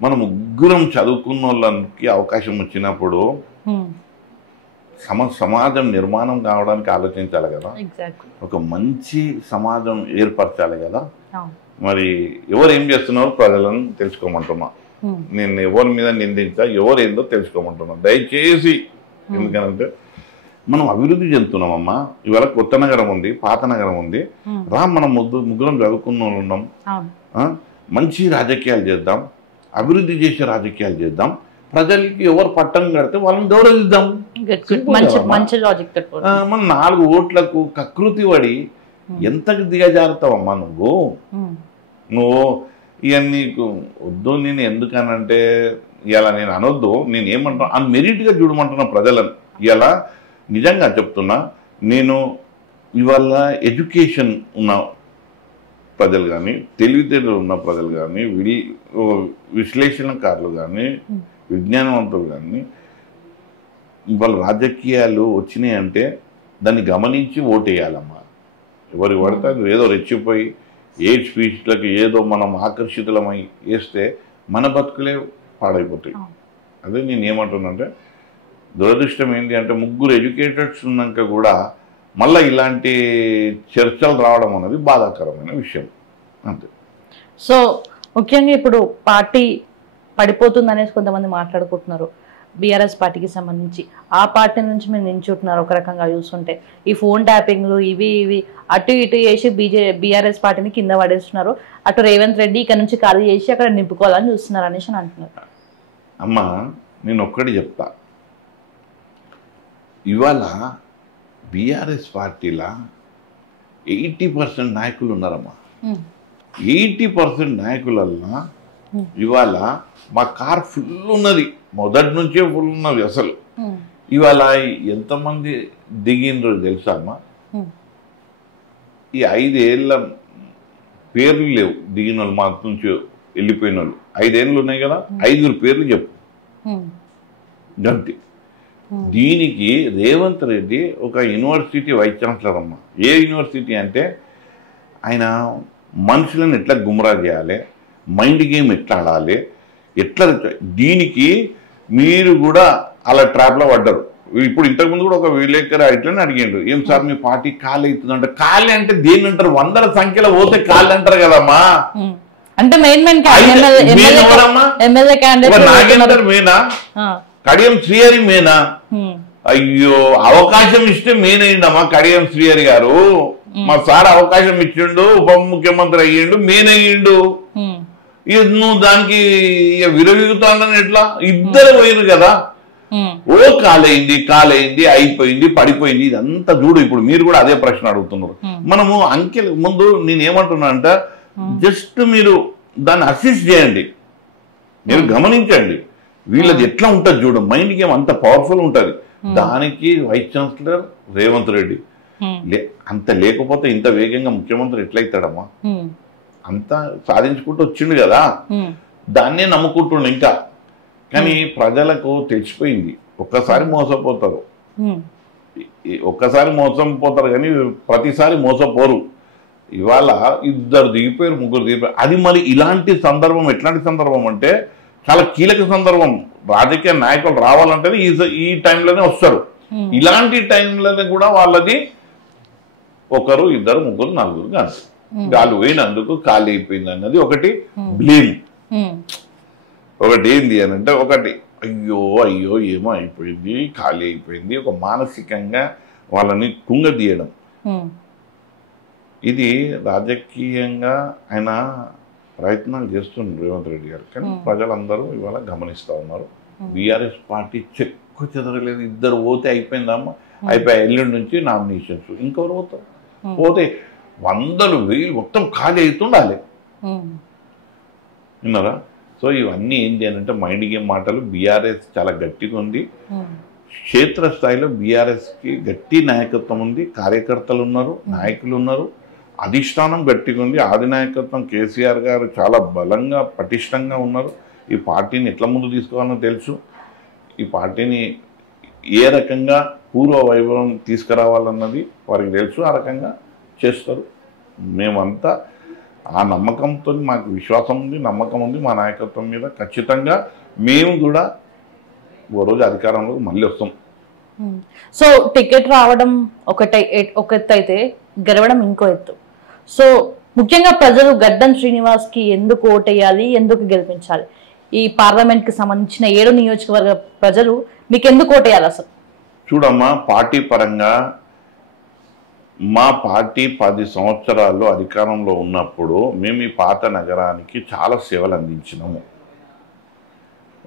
మన ముగ్గురం చదువుకున్న వాళ్ళకి అవకాశం వచ్చినప్పుడు సమాజం నిర్మాణం కావడానికి ఆలోచించాలి కదా, ఒక మంచి సమాజం ఏర్పరచాలి కదా. మరి ఎవరు ఏం చేస్తున్నారు ప్రజలను తెలుసుకోమంటున్నా. నేను ఎవరి మీద నిందించా, ఎవరు ఏందో తెలుసుకోమంటున్నా దయచేసి. ఎందుకనంటే మనం అభివృద్ధి చెందుతున్నామమ్మా. ఇవాళ కొత్త నగరం ఉంది, పాత నగరం ఉంది. మనం ముగ్గురం చదువుకున్న వాళ్ళు ఉన్నాం. మంచి రాజకీయాలు చేద్దాం, అభివృద్ధి చేసే రాజకీయాలు చేద్దాం. ప్రజలకి ఎవరు పట్టం కడితే వాళ్ళని గౌరవిద్దాం. మంచి లాజిక్. మన 4 ఓట్లకు కకృతి పడి ఎంతకు దిగజారుతావమ్మా నువ్వు. ఇవన్నీ వద్దు. నేను ఎందుకనంటే ఇలా నేను అనొద్దు, నేను ఏమంటున్నా అని మెరిట్గా చూడమంటున్నా ప్రజలను. ఇలా నిజంగా చెప్తున్నా, నేను ఇవాళ ఎడ్యుకేషన్ ఉన్న ప్రజలు కానీ, తెలివితేటలు ఉన్న ప్రజలు కానీ, విశ్లేషణకారులు కానీ, విజ్ఞానవంతులు కానీ, ఇవాళ రాజకీయాలు వచ్చినాయి అంటే దాన్ని గమనించి ఓటేయాలమ్మా. ఎవరు పడితే ఏదో రెచ్చిపోయి ఏ స్పీచ్లకి ఏదో మనం ఆకర్షితులమై వేస్తే మన బతుకులే పాడైపోతాయి. అదే నేను ఏమంటున్నానంటే, దురదృష్టం ఏంటి అంటే 3 ఎడ్యుకేటెడ్స్ ఉన్నాక కూడా మళ్ళీ ఇలాంటి చర్చలు రావడం అనేది బాధాకరమైన విషయం అంతే. సో ముఖ్యంగా ఇప్పుడు పార్టీ పడిపోతుంది అనేసి కొంతమంది మాట్లాడుకుంటున్నారు బీఆర్ఎస్ పార్టీకి సంబంధించి. ఆ పార్టీ నుంచి మీరు నించుంటున్నారు ఒక రకంగా చూస్తుంటే. ఈ ఫోన్ ట్యాపింగ్లు ఇవి అటు ఇటు చేసి బీఆర్ఎస్ పార్టీని కింద పడేస్తున్నారు. అటు రేవంత్ రెడ్డి ఇక్కడ నుంచి ఖాళీ చేసి అక్కడ నింపుకోవాలని చూస్తున్నారు అనేసి అంటున్నారు. అమ్మా నేను ఒక్కటి చెప్తా, ఇవాళ బీఆర్ఎస్ పార్టీలో 80% నాయకులు ఉన్నారమ్మా. 80% నాయకులల్లో ఇవాళ మా కార్ ఫుల్ ఉన్నది, మొదటి నుంచే ఫుల్ ఉన్నది. అసలు ఇవాళ ఎంతమంది దిగిండ్రు తెలుసా అమ్మా? ఈ 5 ఏళ్ళ పేర్లు లేవు దిగిన వాళ్ళు, మా నుంచి వెళ్ళిపోయిన వాళ్ళు. 5 ఏళ్ళు ఉన్నాయి కదా, 5 పేర్లు చెప్పు గంతి. దీనికి రేవంత్ రెడ్డి ఒక యూనివర్సిటీ వైస్ ఛాన్సలర్ అమ్మ. ఏ యూనివర్సిటీ అంటే ఆయన మనుషులను ఎట్లా గుమ్రా చేయాలి, మైండ్ గేమ్ ఎట్లా ఆడాలి, ఎట్లా, దీనికి మీరు కూడా అలా ట్రాప్లో పడ్డారు. ఇప్పుడు ఇంతకుముందు కూడా ఒక విలేకరు ఇట్లనే అడిగిండ్రు, ఏం సార్ మీ పార్టీ ఖాళీ అవుతుందంట. ఖాళీ అంటే దేని అంటారు? 100ల సంఖ్యలో పోతే ఖాళీ అంటారు కదమ్మా. అంటే నాగేందర్ మేనా, కడియం శ్రీహరి మేనా? అయ్యో, అవకాశం ఇస్తే మెయిన్ అయ్యిండమ్మా కడియం శ్రీహరి గారు. మా సార్ అవకాశం ఇచ్చిండు, ఉప ముఖ్యమంత్రి అయ్యిండు, మెయిన్ అయ్యిండు. నువ్వు దానికి విరవిగుతానని ఎట్లా? ఇద్దరు పోయిరు కదా. ఓ కాలైంది అయిపోయింది, పడిపోయింది, ఇదంతా చూడు. ఇప్పుడు మీరు కూడా అదే ప్రశ్న అడుగుతున్నారు. మనము అంకెల ముందు నేను ఏమంటున్నా అంటే, జస్ట్ మీరు దాన్ని అసిస్ట్ చేయండి, మీరు గమనించండి వీళ్ళది ఎట్లా ఉంటుంది చూడు. మైండ్ గేమ్ అంత పవర్ఫుల్ ఉంటుంది. దానికి వైస్ ఛాన్సలర్ రేవంత్ రెడ్డి అంత లేకపోతే ఇంత వేగంగా ముఖ్యమంత్రి ఎట్లయితాడమ్మా? అంతా సాధించుకుంటూ వచ్చిండు కదా, దాన్నే నమ్ముకుంటుండు ఇంకా. కానీ ప్రజలకు తెలిసిపోయింది, ఒక్కసారి మోసపోతారు, కానీ ప్రతిసారి మోసపోరు. ఇవాళ 2 దిగిపోయారు, 3 దిగిపోయారు. అది మరి ఇలాంటి సందర్భం ఎట్లాంటి సందర్భం అంటే చాలా కీలక సందర్భం. రాజకీయ నాయకులు రావాలంటే ఈ టైంలోనే వస్తారు. ఇలాంటి టైంలోనే కూడా వాళ్ళది 1, 2, 3, 4 కాదు. గాలి పోయినందుకు ఖాళీ అయిపోయింది అన్నది ఒకటి బ్లేమ్. ఒకటి ఏంది అని అంటే, ఒకటి అయ్యో ఏమో అయిపోయింది, ఖాళీ అయిపోయింది, ఒక మానసికంగా వాళ్ళని కుంగదీయడం. ఇది రాజకీయంగా ఆయన ప్రయత్నాలు చేస్తున్నారు రేవంత్ రెడ్డి గారు. కానీ ప్రజలందరూ ఇవాళ గమనిస్తూ ఉన్నారు. బీఆర్ఎస్ పార్టీ చెక్కు చెదరలేదు. 2 పోతే అయిపోయిందమ్మా, అయిపోయి ఎల్లుండి నుంచి నామినేషన్స్. ఇంకెవరు పోతారు? పోతే 100,000 1000 మొత్తం ఖాళీ అవుతుండాలి, విన్నారా? సో ఇవన్నీ ఏంటి అని అంటే మైండ్ గేమ్ మాటలు. బీఆర్ఎస్ చాలా గట్టిగా ఉంది. క్షేత్రస్థాయిలో బీఆర్ఎస్కి గట్టి నాయకత్వం ఉంది, కార్యకర్తలు ఉన్నారు, నాయకులు ఉన్నారు, అధిష్టానం గట్టిగా ఉంది. అధినాయకత్వం కేసీఆర్ గారు చాలా బలంగా పటిష్టంగా ఉన్నారు. ఈ పార్టీని ఎట్లా ముందు తీసుకోవాలో తెలుసు. ఈ పార్టీని ఏ రకంగా పూర్వ వైభవం తీసుకురావాలన్నది వారికి తెలుసు. ఆ రకంగా చేస్తారు. మేమంతా ఆ నమ్మకంతో, మాకు విశ్వాసం ఉంది, నమ్మకం ఉంది మా నాయకత్వం మీద. ఖచ్చితంగా మేము కూడా ఓ రోజు అధికారంలోకి మళ్ళీ వస్తాం. సో టికెట్ రావడం ఒక ఎత్తు అయితే గెలవడం ఇంకో ఎత్తు. సో ముఖ్యంగా ప్రజలు గడ్డం శ్రీనివాస్కి ఎందుకు ఓటేయాలి, ఎందుకు గెలిపించాలి? ఈ పార్లమెంట్కి సంబంధించిన 7 నియోజకవర్గ ప్రజలు మీకు ఎందుకు ఓటేయాలి అసలు? చూడమ్మా, పార్టీ పరంగా మా పార్టీ 10 సంవత్సరాలు అధికారంలో ఉన్నప్పుడు మేము ఈ పాత నగరానికి చాలా సేవలు అందించినాము.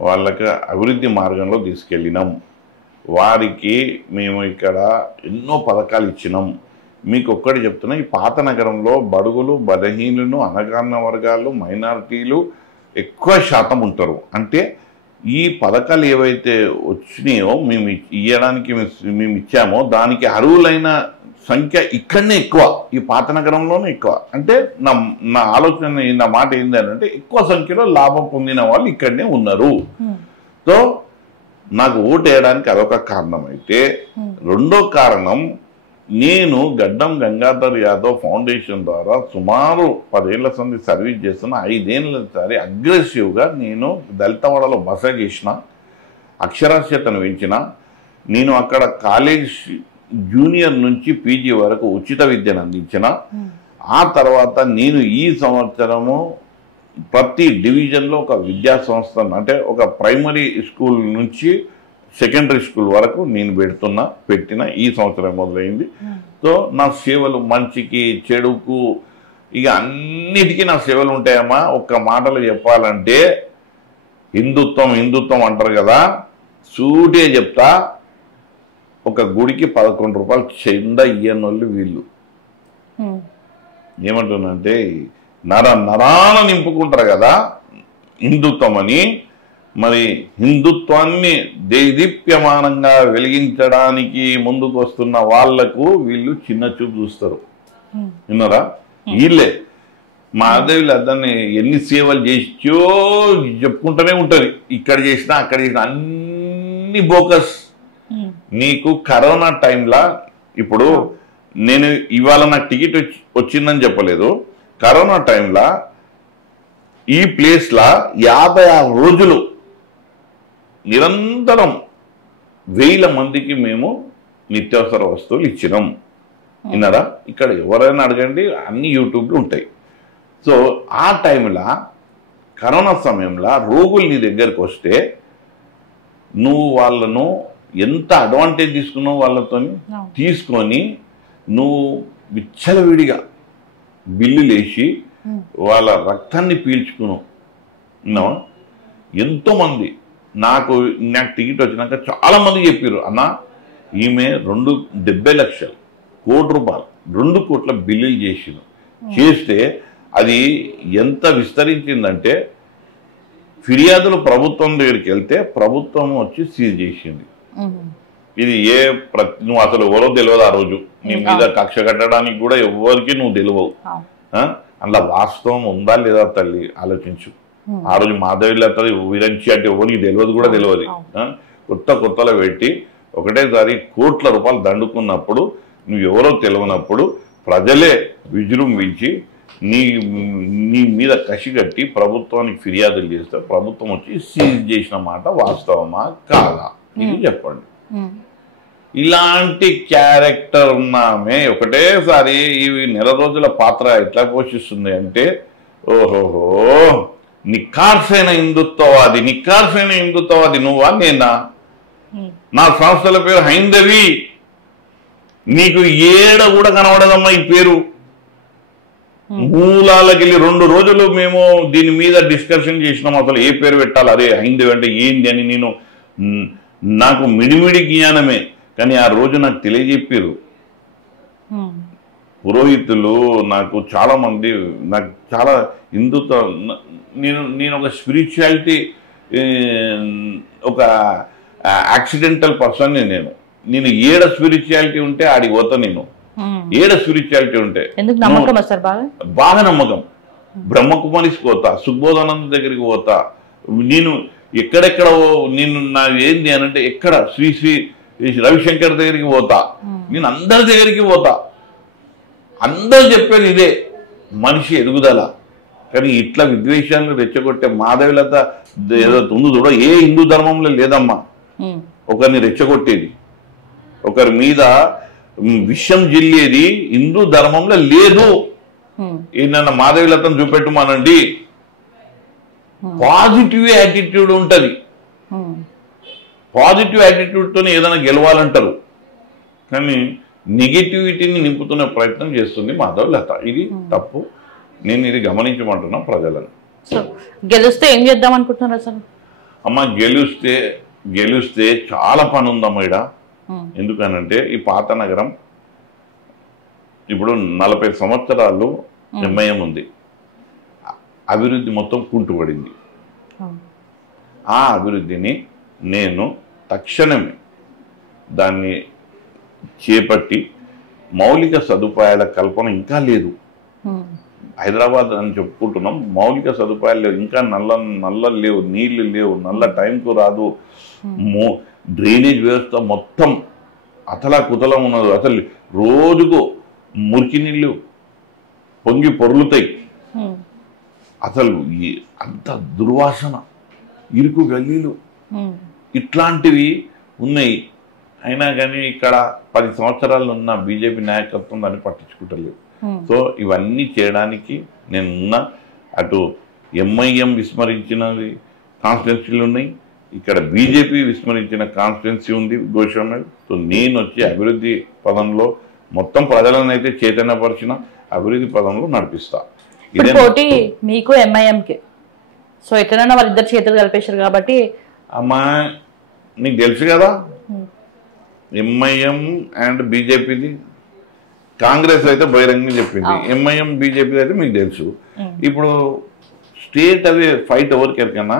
వాళ్ళకి అభివృద్ధి మార్గంలో తీసుకెళ్ళినాం. వారికి మేము ఇక్కడ ఎన్నో పథకాలు ఇచ్చినాం. మీకు ఒక్కటి చెప్తున్నా, ఈ పాత నగరంలో బడుగులు, బలహీనులు, అణగారిన వర్గాలు, మైనారిటీలు ఎక్కువ శాతం ఉంటారు. అంటే ఈ పథకాలు ఏవైతే వచ్చినాయో మేము ఇవ్వడానికి మేము ఇచ్చామో దానికి అర్హులైన సంఖ్య ఇక్కడనే ఎక్కువ, ఈ పాత నగరంలోనే ఎక్కువ. అంటే నా ఆలోచన, నా మాట ఏంది అంటే ఎక్కువ సంఖ్యలో లాభం పొందిన వాళ్ళు ఇక్కడనే ఉన్నారు. సో నాకు ఓటు వేయడానికి అదొక కారణం. అయితే రెండో కారణం, నేను గడ్డం గంగాధర్ యాదవ్ ఫౌండేషన్ ద్వారా సుమారు 10 ఏళ్ల సంది సర్వీస్ చేస్తున్న. 5 ఏళ్ళసారి అగ్రెసివ్గా నేను దళితవాడలో బస చేసిన, అక్షరాస్యతను పెంచిన. నేను అక్కడ కాలేజ్ జూనియర్ నుంచి పీజీ వరకు ఉచిత విద్యను అందించిన. ఆ తర్వాత నేను ఈ సంవత్సరము ప్రతి డివిజన్లో ఒక విద్యా సంస్థను, అంటే ఒక ప్రైమరీ స్కూల్ నుంచి సెకండరీ స్కూల్ వరకు నేను పెట్టిన ఈ సంవత్సరం మొదలైంది. సో నా సేవలు మంచికి చెడుకు ఇక అన్నిటికీ నా సేవలు ఉంటాయమ్మా. ఒక్క మాటలో చెప్పాలంటే హిందుత్వం అంటారు కదా, సూటే చెప్తా. ఒక గుడికి 11 రూపాయలు చందా ఇయ్యనోళ్ళు వీళ్ళు. ఏమంటున్నంటే నరాన నింపుకుంటారు కదా హిందుత్వం అని. మరి హిందుత్వాన్ని దేదీప్యమానంగా వెలిగించడానికి ముందుకు వస్తున్న వాళ్లకు వీళ్ళు చిన్న చూపు చూస్తారు. విన్నారా? వీళ్ళే మాధవి అతన్ని ఎన్ని సేవలు చేసో చెప్పుకుంటూనే ఉంటది. ఇక్కడ చేసినా అక్కడ చేసినా అన్ని బోకస్. నీకు కరోనా టైంలా, ఇప్పుడు నేను ఇవాళ నాకు టికెట్ వచ్చిందని చెప్పలేదు, కరోనా టైంలా ఈ ప్లేస్లా 56 రోజులు నిరంతరం 1000 మందికి మేము నిత్యావసర వస్తువులు ఇచ్చినాం. విన్నారా? ఇక్కడ ఎవరైనా అడగండి, అన్ని యూట్యూబ్లో ఉంటాయి. సో ఆ టైంలో కరోనా సమయంలో రోగులు నీ దగ్గరకు వస్తే నువ్వు వాళ్ళను ఎంత అడ్వాంటేజ్ తీసుకున్నావు వాళ్ళతో తీసుకొని నువ్వు విచ్చలవిడిగా బిల్లులు వేసి వాళ్ళ రక్తాన్ని పీల్చుకున్నావు. విన్నావా? ఎంతోమంది నాకు టికెట్ వచ్చినాక చాలా మంది చెప్పారు, అన్న ఈమె 70 లక్షలు, ₹1 కోటి, 2 కోట్ల బిల్లులు చేస్తే అది ఎంత విస్తరించిందంటే ఫిర్యాదులు ప్రభుత్వం దగ్గరికి వెళ్తే ప్రభుత్వం వచ్చి సీజ్ చేసింది. ఇది నువ్వు అసలు ఎవరో తెలియదు. ఆ రోజు నీ మీద కక్ష కట్టడానికి కూడా ఎవరికి నువ్వు తెలియవు. అందులో వాస్తవం ఉందా లేదా తల్లి ఆలోచించు. ఆ రోజు మాధవిలత విరంచి అంటే ఎవరికి తెలియదు కూడా తెలియదు. కొత్తలో పెట్టి ఒకటేసారి కోట్ల రూపాయలు దండుకున్నప్పుడు నువ్వు ఎవరో తెలియనప్పుడు ప్రజలే విజృంభించి నీ మీద కసి కట్టి ప్రభుత్వానికి ఫిర్యాదులు చేస్తే ప్రభుత్వం వచ్చి సీజ్ చేసిన మాట వాస్తవమా కాదా ఇది చెప్పండి. ఇలాంటి క్యారెక్టర్ ఉన్నామే ఒకటేసారి ఇవి నెల రోజుల పాత్ర ఎట్లా పోషిస్తుంది అంటే, ఓహోహో నిఖార్సైన హిందుత్వవాది నువ్వా నేనా? నా సంస్థల పేరు హైందవి. నీకు ఏడ కూడా కనబడదమ్మా ఈ పేరు. మూలాలకెళ్ళి 2 రోజులు మేము దీని మీద డిస్కషన్ చేసినాం, అసలు ఏ పేరు పెట్టాలి, అదే హైందవి అంటే ఏంది అని. నాకు మిడిమిడి జ్ఞానమే, కానీ ఆ రోజు నాకు తెలియజెప్పారు పురోహితులు. నాకు చాలా మంది, నాకు చాలా హిందుత్వం, నేను ఒక స్పిరిచువాలిటీ, ఒక యాక్సిడెంటల్ పర్సన్. నేను ఏడ స్పిరిచువాలిటీ ఉంటే ఆడికి పోతా. నేను ఏడ స్పిరిచువాలిటీ ఉంటే బాగా నమ్మకం. బ్రహ్మకుమారిస్కి పోతా, సుబ్బోధానంద దగ్గరికి పోతా. నేను ఎక్కడెక్కడ నా ఏంది అని అంటే ఎక్కడ శ్రీ రవిశంకర్ దగ్గరికి పోతా. నేను అందరి దగ్గరికి పోతా. అందరూ చెప్పేది ఇదే, మనిషి ఎదుగుదల. కానీ ఇట్లా విద్వేషాలను రెచ్చగొట్టే మాధవిలత ఏదో ఉంది చూడ, ఏ హిందూ ధర్మంలో లేదమ్మా ఒకరిని రెచ్చగొట్టేది, ఒకరి మీద విషం జిల్లేది హిందూ ధర్మంలో లేదు. ఏంటన్నా మాధవిలతను చూపెట్టమానండి. పాజిటివ్ యాటిట్యూడ్ ఉంటుంది. పాజిటివ్ యాటిట్యూడ్తోనే ఏదైనా గెలవాలంటారు, కానీ నెగిటివిటీని నింపుతున్న ప్రయత్నం చేస్తుంది మాధవిలత. ఇది తప్పు. నేను ఇది గమనించమంటున్నా ప్రజలను. గెలిస్తే ఏం చేద్దాం అనుకుంటున్నారు అసలు? అమ్మ గెలిస్తే చాలా పని ఉందమ్మ ఇక్కడ. ఎందుకనంటే ఈ పాత నగరం ఇప్పుడు 40 సంవత్సరాలు ఎంఐఎం ఉంది, అభివృద్ధి మొత్తం కుంటుపడింది. ఆ అభివృద్ధిని నేను తక్షణమే దాన్ని చేపట్టి మౌలిక సదుపాయాల కల్పన ఇంకా లేదు. హైదరాబాద్ అని చెప్పుకుంటున్నాం, మౌలిక సదుపాయాలు లేవు, ఇంకా నల్ల లేవు, నీళ్లు లేవు, నల్ల టైంకు రాదు, డ్రైనేజ్ వ్యవస్థ మొత్తం అతలాకుతలం ఉన్నది. అసలు రోజుకు మురికి నీళ్ళు పొంగి పొర్లుతాయి. అసలు అంత దుర్వాసన, ఇరుకు గల్లీలు ఇట్లాంటివి ఉన్నాయి. అయినా కానీ ఇక్కడ 10 సంవత్సరాలు ఉన్న బీజేపీ నాయకత్వం దాన్ని పట్టించుకుంటలేదు. సో ఇవన్నీ చేయడానికి నేనున్నా. అటు ఎంఐఎం విస్మరించినవి కాన్స్టిట్యున్సీలు ఉన్నాయి, ఇక్కడ బీజేపీ విస్మరించిన కాన్స్టిట్యున్సీ ఉంది గోషామల్. సో నేను వచ్చి అభివృద్ధి పదంలో మొత్తం ప్రజలను అయితే చైతన్యపరిచిన అభివృద్ధి పదంలో నడిపిస్తా. పోటీ మీకు ఎంఐఎంకి. సో ఎక్కడైనా వాళ్ళిద్దరు చేతులు కలిపేశారు కాబట్టి. అమ్మా నీకు తెలుసు కదా ఎంఐఎం అండ్ బీజేపీది, కాంగ్రెస్ అయితే బహిరంగంగా చెప్పింది, ఎంఐఎం బీజేపీ అయితే మీకు తెలుసు. ఇప్పుడు స్టేట్ అవి ఫైట్ ఎవరికి ఎరకన్నా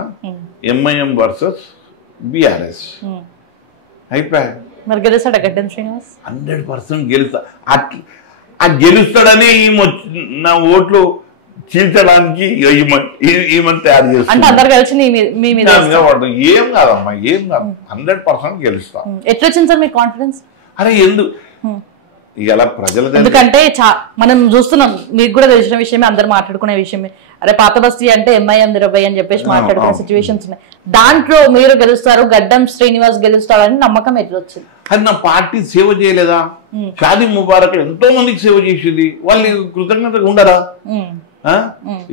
ఎంఐఎం వర్సెస్ బీఆర్ఎస్ అయిపోయా. మరి గెలుస్తాడా గడ్డం శ్రీనివాస్? 100% గెలుస్తా. ఆ గెలుస్తాడని నా ఓట్లు చీల్చడానికి ఈమెను తయారు చేస్తాను. ఏం కాదమ్మా, ఏం కాదు, 100% గెలుస్తా. ఎట్లా వచ్చింది సార్ మీ కాన్ఫిడెన్స్? అరే ఇలా ప్రజల ఎందుకంటే మనం చూస్తున్నాం, మీకు కూడా తెలిసిన విషయమే, అందరు మాట్లాడుకునే విషయమే. అరే పాత బస్తీ అంటే ఎంఐఎం 20 అని చెప్పేసి మాట్లాడుకునే సిచ్యువేషన్స్ ఉన్నాయి. దాంట్లో మీరు గెలుస్తారు, గడ్డం శ్రీనివాస్ గెలుస్తారని నమ్మకం ఎట్లా వచ్చింది? అది నా పార్టీ సేవ చేయలేదా? షాదీ ముబారక్ ఎంతో మందికి సేవ చేసింది, వాళ్ళు కృతజ్ఞతగా ఉండరా?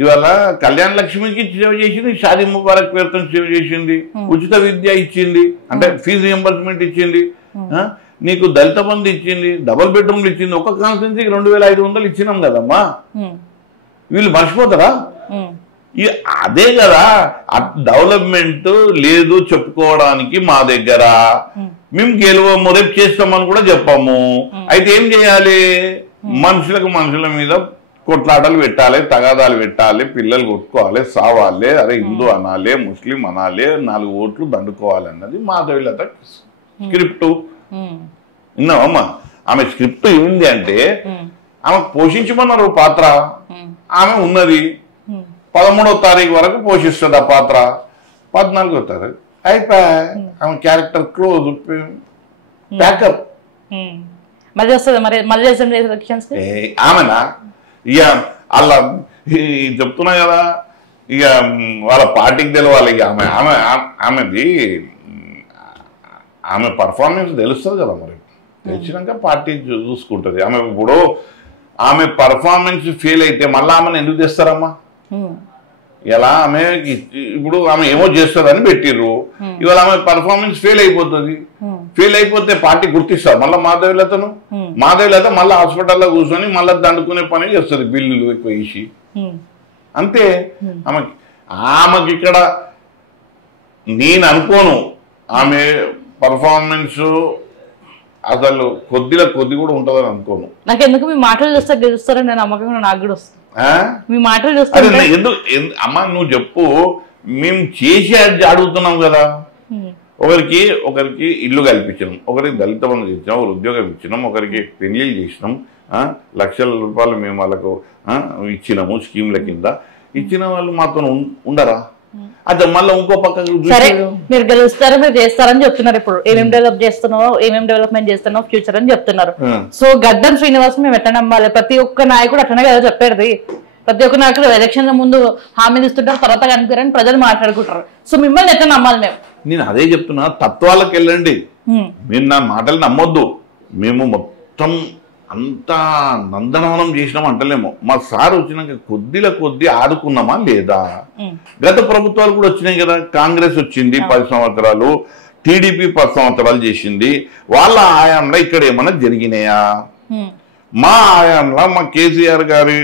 ఇవాళ కళ్యాణ లక్ష్మికి సేవ చేసింది, షాదీ ముబారక్ పేరుతో సేవ చేసింది, ఉచిత విద్య ఇచ్చింది, అంటే ఫీజు రియంబర్స్మెంట్ ఇచ్చింది, నీకు దళిత బంధు ఇచ్చింది, డబుల్ బెడ్రూమ్లు ఇచ్చింది. ఒక కాన్స్టిట్యున్సీకి 2500 ఇచ్చినాం కదమ్మా. వీళ్ళు మర్చిపోతారా? అదే కదా డెవలప్మెంట్ లేదు చెప్పుకోవడానికి మా దగ్గర. మేము గెలవము, రేపు చేస్తామని కూడా చెప్పాము. అయితే ఏం చేయాలి? మనుషుల మీద కొట్లాటలు పెట్టాలి, తగాదాలు పెట్టాలి, పిల్లలు కొట్టుకోవాలి, సావాలి, అరే హిందూ అనాలి, ముస్లిం అనాలి, 4 ఓట్లు దండుకోవాలి అన్నది మాధవిలత స్క్రిప్ట్. విన్నావమ్మా? ఆమె స్క్రిప్ట్ ఏంది అంటే ఆమె పోషించమన్నారు పాత్ర, ఆమె ఉన్నది. 13వ తారీఖు వరకు పోషిస్తుంది ఆ పాత్ర, 14వ తారీఖు అయిపోయా ఆమె క్యారెక్టర్ క్లోజ్, ప్యాకప్. ఆమెనా ఇక అలా చెప్తున్నా కదా, ఇక వాళ్ళ పార్టీకి తెలవాలి. ఇక ఆమె పర్ఫార్మెన్స్ తెలుస్తుంది కదా, మరి తెలిసినాక పార్టీ చూసుకుంటుంది. ఆమె ఇప్పుడు ఆమె పర్ఫార్మెన్స్ ఫెయిల్ అయితే మళ్ళీ ఆమెను ఎందుకు తెస్తారమ్మా? ఇలా ఆమె ఇప్పుడు ఆమె ఏమో చేస్తుందని పెట్టిర్రు, ఇవాళ ఆమె పర్ఫార్మెన్స్ ఫెయిల్ అయిపోతుంది. ఫెయిల్ అయిపోతే పార్టీ గుర్తిస్తారు మళ్ళీ మాధవిలతను. మాధవిలత మళ్ళీ హాస్పిటల్లో కూర్చొని మళ్ళీ దండుకునే పని చేస్తుంది, బిల్లులు ఎక్కువ వేసి. అంతే. ఆమెకి ఇక్కడ నేను అనుకోను ఆమె పర్ఫార్మెన్స్ అసలు కొద్ది కూడా ఉంటుందని అనుకోను. నాకు ఎందుకు మీ మాటలు చూస్తే గెలుస్తారని నేను నమ్మకం నాకు కూడా వస్తుంది. మీ మాటలు చూస్తే అమ్మా నువ్వు చెప్పు, మేము చేసి అడుగుతున్నాం కదా. ఒకరికి ఇల్లు కల్పించినాం, ఒకరికి దళిత బంధు ఇచ్చినాం, ఒకరికి ఉద్యోగం ఇచ్చినాం, ఒకరికి పెళ్లిళ్ళు చేసినాం, లక్షల రూపాయలు మేము వాళ్ళకు ఇచ్చినాము స్కీమ్ల కింద. ఇచ్చిన వాళ్ళు మాతో ఉండరా? అదే మళ్ళీ ఇంకో పక్క సరే మీరు గెలుస్తారు, మీరు చేస్తారని చెప్తున్నారు. ఇప్పుడు ఏమేమి డెవలప్ చేస్తున్నావు, ఏమేమి డెవలప్మెంట్ చేస్తున్నావు ఫ్యూచర్ అని చెప్తున్నారు. సో గడ్డం శ్రీనివాస్ మేము ఎట్లా నమ్మాలి? ప్రతి ఒక్క నాయకుడు అట్లనే కదా చెప్పారు. ప్రతి ఒక్క నాయకుడు ఎలక్షన్ ముందు హామీలు ఇస్తుంటారు, తర్వాత కనిపించారని ప్రజలు మాట్లాడుకుంటారు. సో మిమ్మల్ని ఎట్లా నమ్మాలి మేము? నేను అదే చెప్తున్నా, తత్వాలకు వెళ్ళండి. మీరు నా మాటలు నమ్మొద్దు. మేము మొత్తం అంతా నందనవనం చేసినాం అంటలేమో. మా సార్ వచ్చినాక కొద్ది ఆదుకున్నామా లేదా? గత ప్రభుత్వాలు కూడా వచ్చినాయి కదా. కాంగ్రెస్ వచ్చింది 10 సంవత్సరాలు, టీడీపీ 10 సంవత్సరాలు చేసింది. వాళ్ళ ఆయాంలో ఇక్కడ ఏమన్నా జరిగినాయా? మా ఆయాంలో మా కేసీఆర్ గారి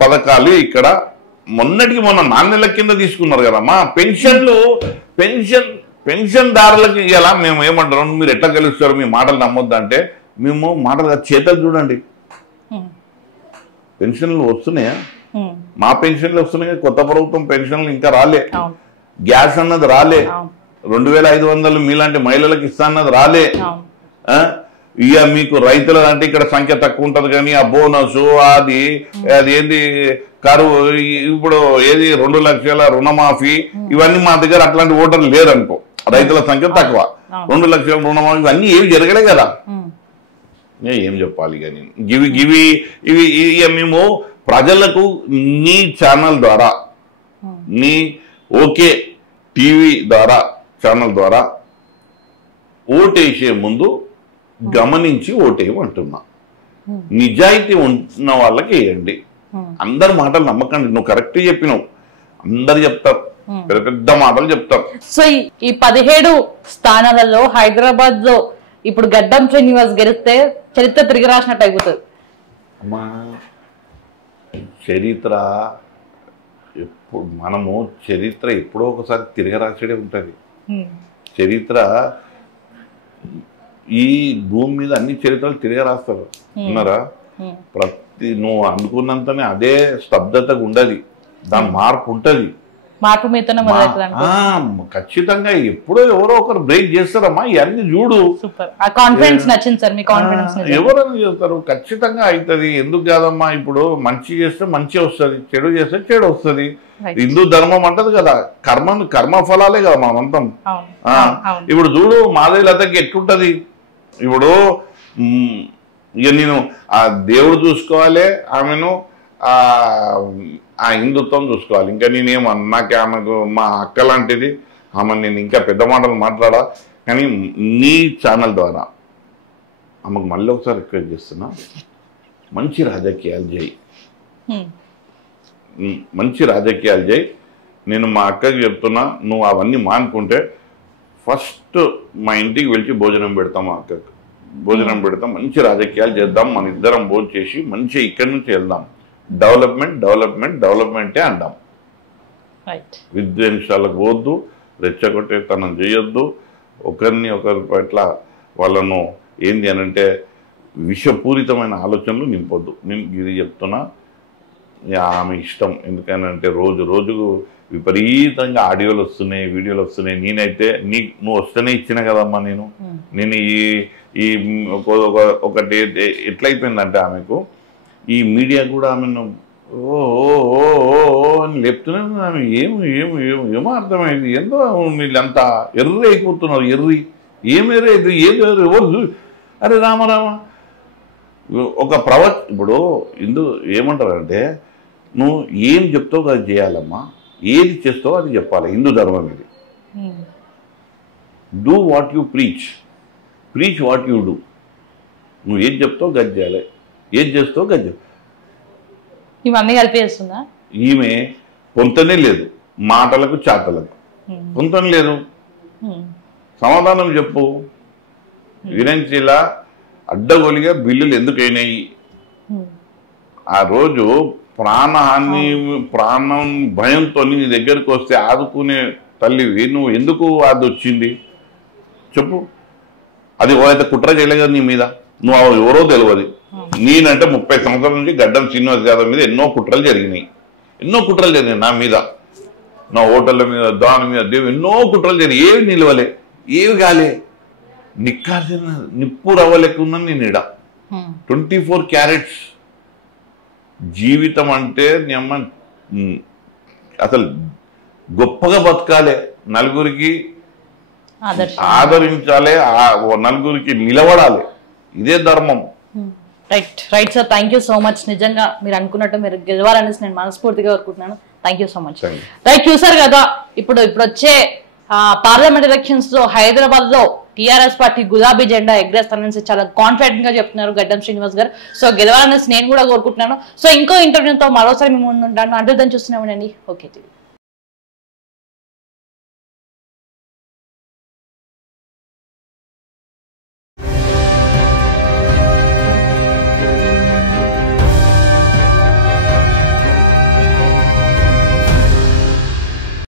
పథకాలు ఇక్కడ మొన్నటికి మొన్న 4 నెలల కింద తీసుకున్నారు కదమ్మా పెన్షన్దారులకి ఇలా మేము ఏమంటారు, మీరు ఎట్లా గెలుస్తారు, మీ మాటలు నమ్మొద్దు అంటే, మేము మాటలు చేతలు చూడండి. పెన్షన్లు వస్తున్నాయా? మా పెన్షన్లు వస్తున్నాయి, కొత్త ప్రభుత్వం పెన్షన్లు ఇంకా రాలే. గ్యాస్ అన్నది రాలే. 2500 మీలాంటి మహిళలకు ఇస్తా అన్నది రాలే. ఇక మీకు రైతుల అంటే ఇక్కడ సంఖ్య తక్కువ ఉంటది కానీ ఆ బోనస్ అది ఏంది కరువు, ఇప్పుడు ఏది 2 లక్షల రుణమాఫీ, ఇవన్నీ మా దగ్గర అట్లాంటి ఓటర్లు లేరనుకో, రైతుల సంఖ్య తక్కువ, 2 లక్షల రుణమాఫీ ఇవన్నీ ఏవి జరగలే కదా. ఏం చెప్పాలి కానీ ఇవి మేము ప్రజలకు నీ ఛానల్ ద్వారా, నీ ఓకే టీవీ ద్వారా ఛానల్ ద్వారా ఓటేసే ముందు గమనించి ఓటేయమంటున్నా. నిజాయితీ ఉన్న వాళ్ళకి వేయండి. అందరి మాటలు నమ్మకండి. నువ్వు కరెక్ట్ చెప్పినావు, అందరు చెప్తారు, పెద్ద పెద్ద మాటలు చెప్తారు. సో ఈ 17 స్థానాలలో హైదరాబాద్ లో ఇప్పుడు గడ్డం శ్రీనివాస్ గెలిస్తే చరిత్ర తిరిగి రాసినట్టు అయిపోతుంది. అమ్మా చరిత్ర ఎప్పుడు మనము చరిత్ర ఎప్పుడో ఒకసారి తిరిగి రాసేదే ఉంటుంది. చరిత్ర ఈ భూమి మీద అన్ని చరిత్రలు తిరిగి రాస్తారు ఉన్నారా. నువ్వు అనుకున్నంతనే అదే స్తబ్దతగా ఉండదు, దాని మార్పు ఉంటది. మార్పు మీతోనే ఖచ్చితంగా ఎప్పుడో ఎవరో ఒకరు బ్రేక్ చేస్తారమ్మా. ఇవన్నీ చూడు, కాన్ఫిడెన్స్ నచ్చింది సార్ మీ కాన్ఫిడెన్స్. ఎవరైనా చేస్తారు, ఖచ్చితంగా అవుతుంది. ఎందుకు కాదమ్మా, ఇప్పుడు మంచి చేస్తే మంచి వస్తుంది, చెడు చేస్తే చెడు వస్తుంది. హిందూ ధర్మం అంటది కదా, కర్మ ఫలాలే కదా మనమంతం. ఇప్పుడు చూడు మాధవీలతకి ఎట్లుంటది. ఇప్పుడు ఇక నేను ఆ దేవుడు చూసుకోవాలి, ఆమెను ఆ హిందుత్వం చూసుకోవాలి. ఇంకా నేనేమన్నాకే ఆమెకు మా అక్క లాంటిది, ఆమె నేను ఇంకా పెద్ద మాటలు మాట్లాడా. కానీ నీ ఛానల్ ద్వారా ఆమెకు మళ్ళీ ఒకసారి రిక్వెస్ట్ చేస్తున్నా, మంచి రాజకీయాలు చేయి, మంచి రాజకీయాలు చేయి. నేను మా అక్కకి చెప్తున్నా, నువ్వు అవన్నీ మానుకుంటే ఫస్ట్ మా ఇంటికి వెళ్ళి భోజనం పెడతాం, మా అక్కకి భోజనం పెడతాం, మంచి రాజకీయాలు చేద్దాం, మన ఇద్దరం భోజనం చేసి మంచి ఇక్కడి నుంచి వెళ్దాం. డెవలప్మెంటే అంటాం. విద్వేషాలకు పోవద్దు, రెచ్చగొట్టేతనం చేయొద్దు, ఒకరి పట్ల వాళ్ళను ఏంది అనంటే విషపూరితమైన ఆలోచనలు నింపొద్దు. నేను ఇది చెప్తున్నా, ఆమె ఇష్టం. ఎందుకనంటే రోజుకు విపరీతంగా ఆడియోలు వస్తున్నాయి, వీడియోలు వస్తున్నాయి. నేనైతే నువ్వు వస్తేనే ఇచ్చిన కదమ్మా. నేను ఈ ఒకటి ఎట్లయిపోయిందంటే ఆమెకు ఈ మీడియా కూడా ఆమెను ఓ అని లేపుతున్నాను. ఆమె ఏమో అర్థమైంది. ఏందో వీళ్ళంతా ఎర్రి అయిపోతున్నారు. ఏమెర్రి ఎవరు అరే రామరామ ఒక ఇప్పుడు ఏమంటారంటే నువ్వు ఏం చెప్తావు అది చేయాలమ్మా, ఏది చేస్తావో అది చెప్పాలి. హిందూ ధర్మం ఇది. Do what you preach what you do. నువ్వు ఏది చెప్తావు గది చేయాలి, ఏది చేస్తావు గది చెప్పు. ఇవన్నీ కలిపి చేస్తుందా ఈమె? పొంతనే లేదు, మాటలకు చాటలకు పొంతన లేదు. సమాధానం చెప్పు. వినంచిలా అడ్డగోలిగా బిల్లులు ఎందుకు అయినాయి? ఆ రోజు ప్రాణం భయంతో నీ దగ్గరికి వస్తే ఆదుకునే తల్లివి నువ్వు ఎందుకు అది వచ్చింది చెప్పు. అది అయితే కుట్ర చేయలేదు నీ మీద, నువ్వు ఎవరో తెలియదు. నేనంటే 30 సంవత్సరాల నుంచి గడ్డం శ్రీనివాస్ యాదవ్ మీద ఎన్నో కుట్రలు జరిగినాయి నా మీద, నా హోటళ్ళ మీద, దాని మీద, ఎన్నో కుట్రలు జరిగినాయి. ఏవి నిలవలే, ఏవి కాలే. నిక్కాల్సిన నిప్పు రవ్వలేకున్నా నేను ఇడ 24 క్యారెట్స్ జీవితం అంటే అసలు గొప్పగా బతకాలి, నలుగురికి ఆదరించాలి, నలుగురికి నిలబడాలి. ఇదే ధర్మం. Right sir, thank you so much. నిజంగా మీరు అనుకున్నట్టు మీరు గెలవాలనేసి నేను మనస్ఫూర్తిగా కోరుకుంటున్నాను. Thank you so much. Right, చూసారు కదా ఇప్పుడు వచ్చే పార్లమెంట్ ఎలక్షన్స్ లో హైదరాబాద్ లో టీఆర్ఎస్ పార్టీ గులాబీ జెండా ఎగరేస్తానని చాలా కాన్ఫిడెంట్ గా చెప్తున్నారు గడ్డం శ్రీనివాస్ గారు. సో గెలవాలనేసి నేను కూడా కోరుకుంటున్నాను. సో ఇంకో ఇంటర్వ్యూతో మరోసారి మేము ముందు ఉంటాను. అంటే దాన్ని చూస్తున్నామండి. ఓకే.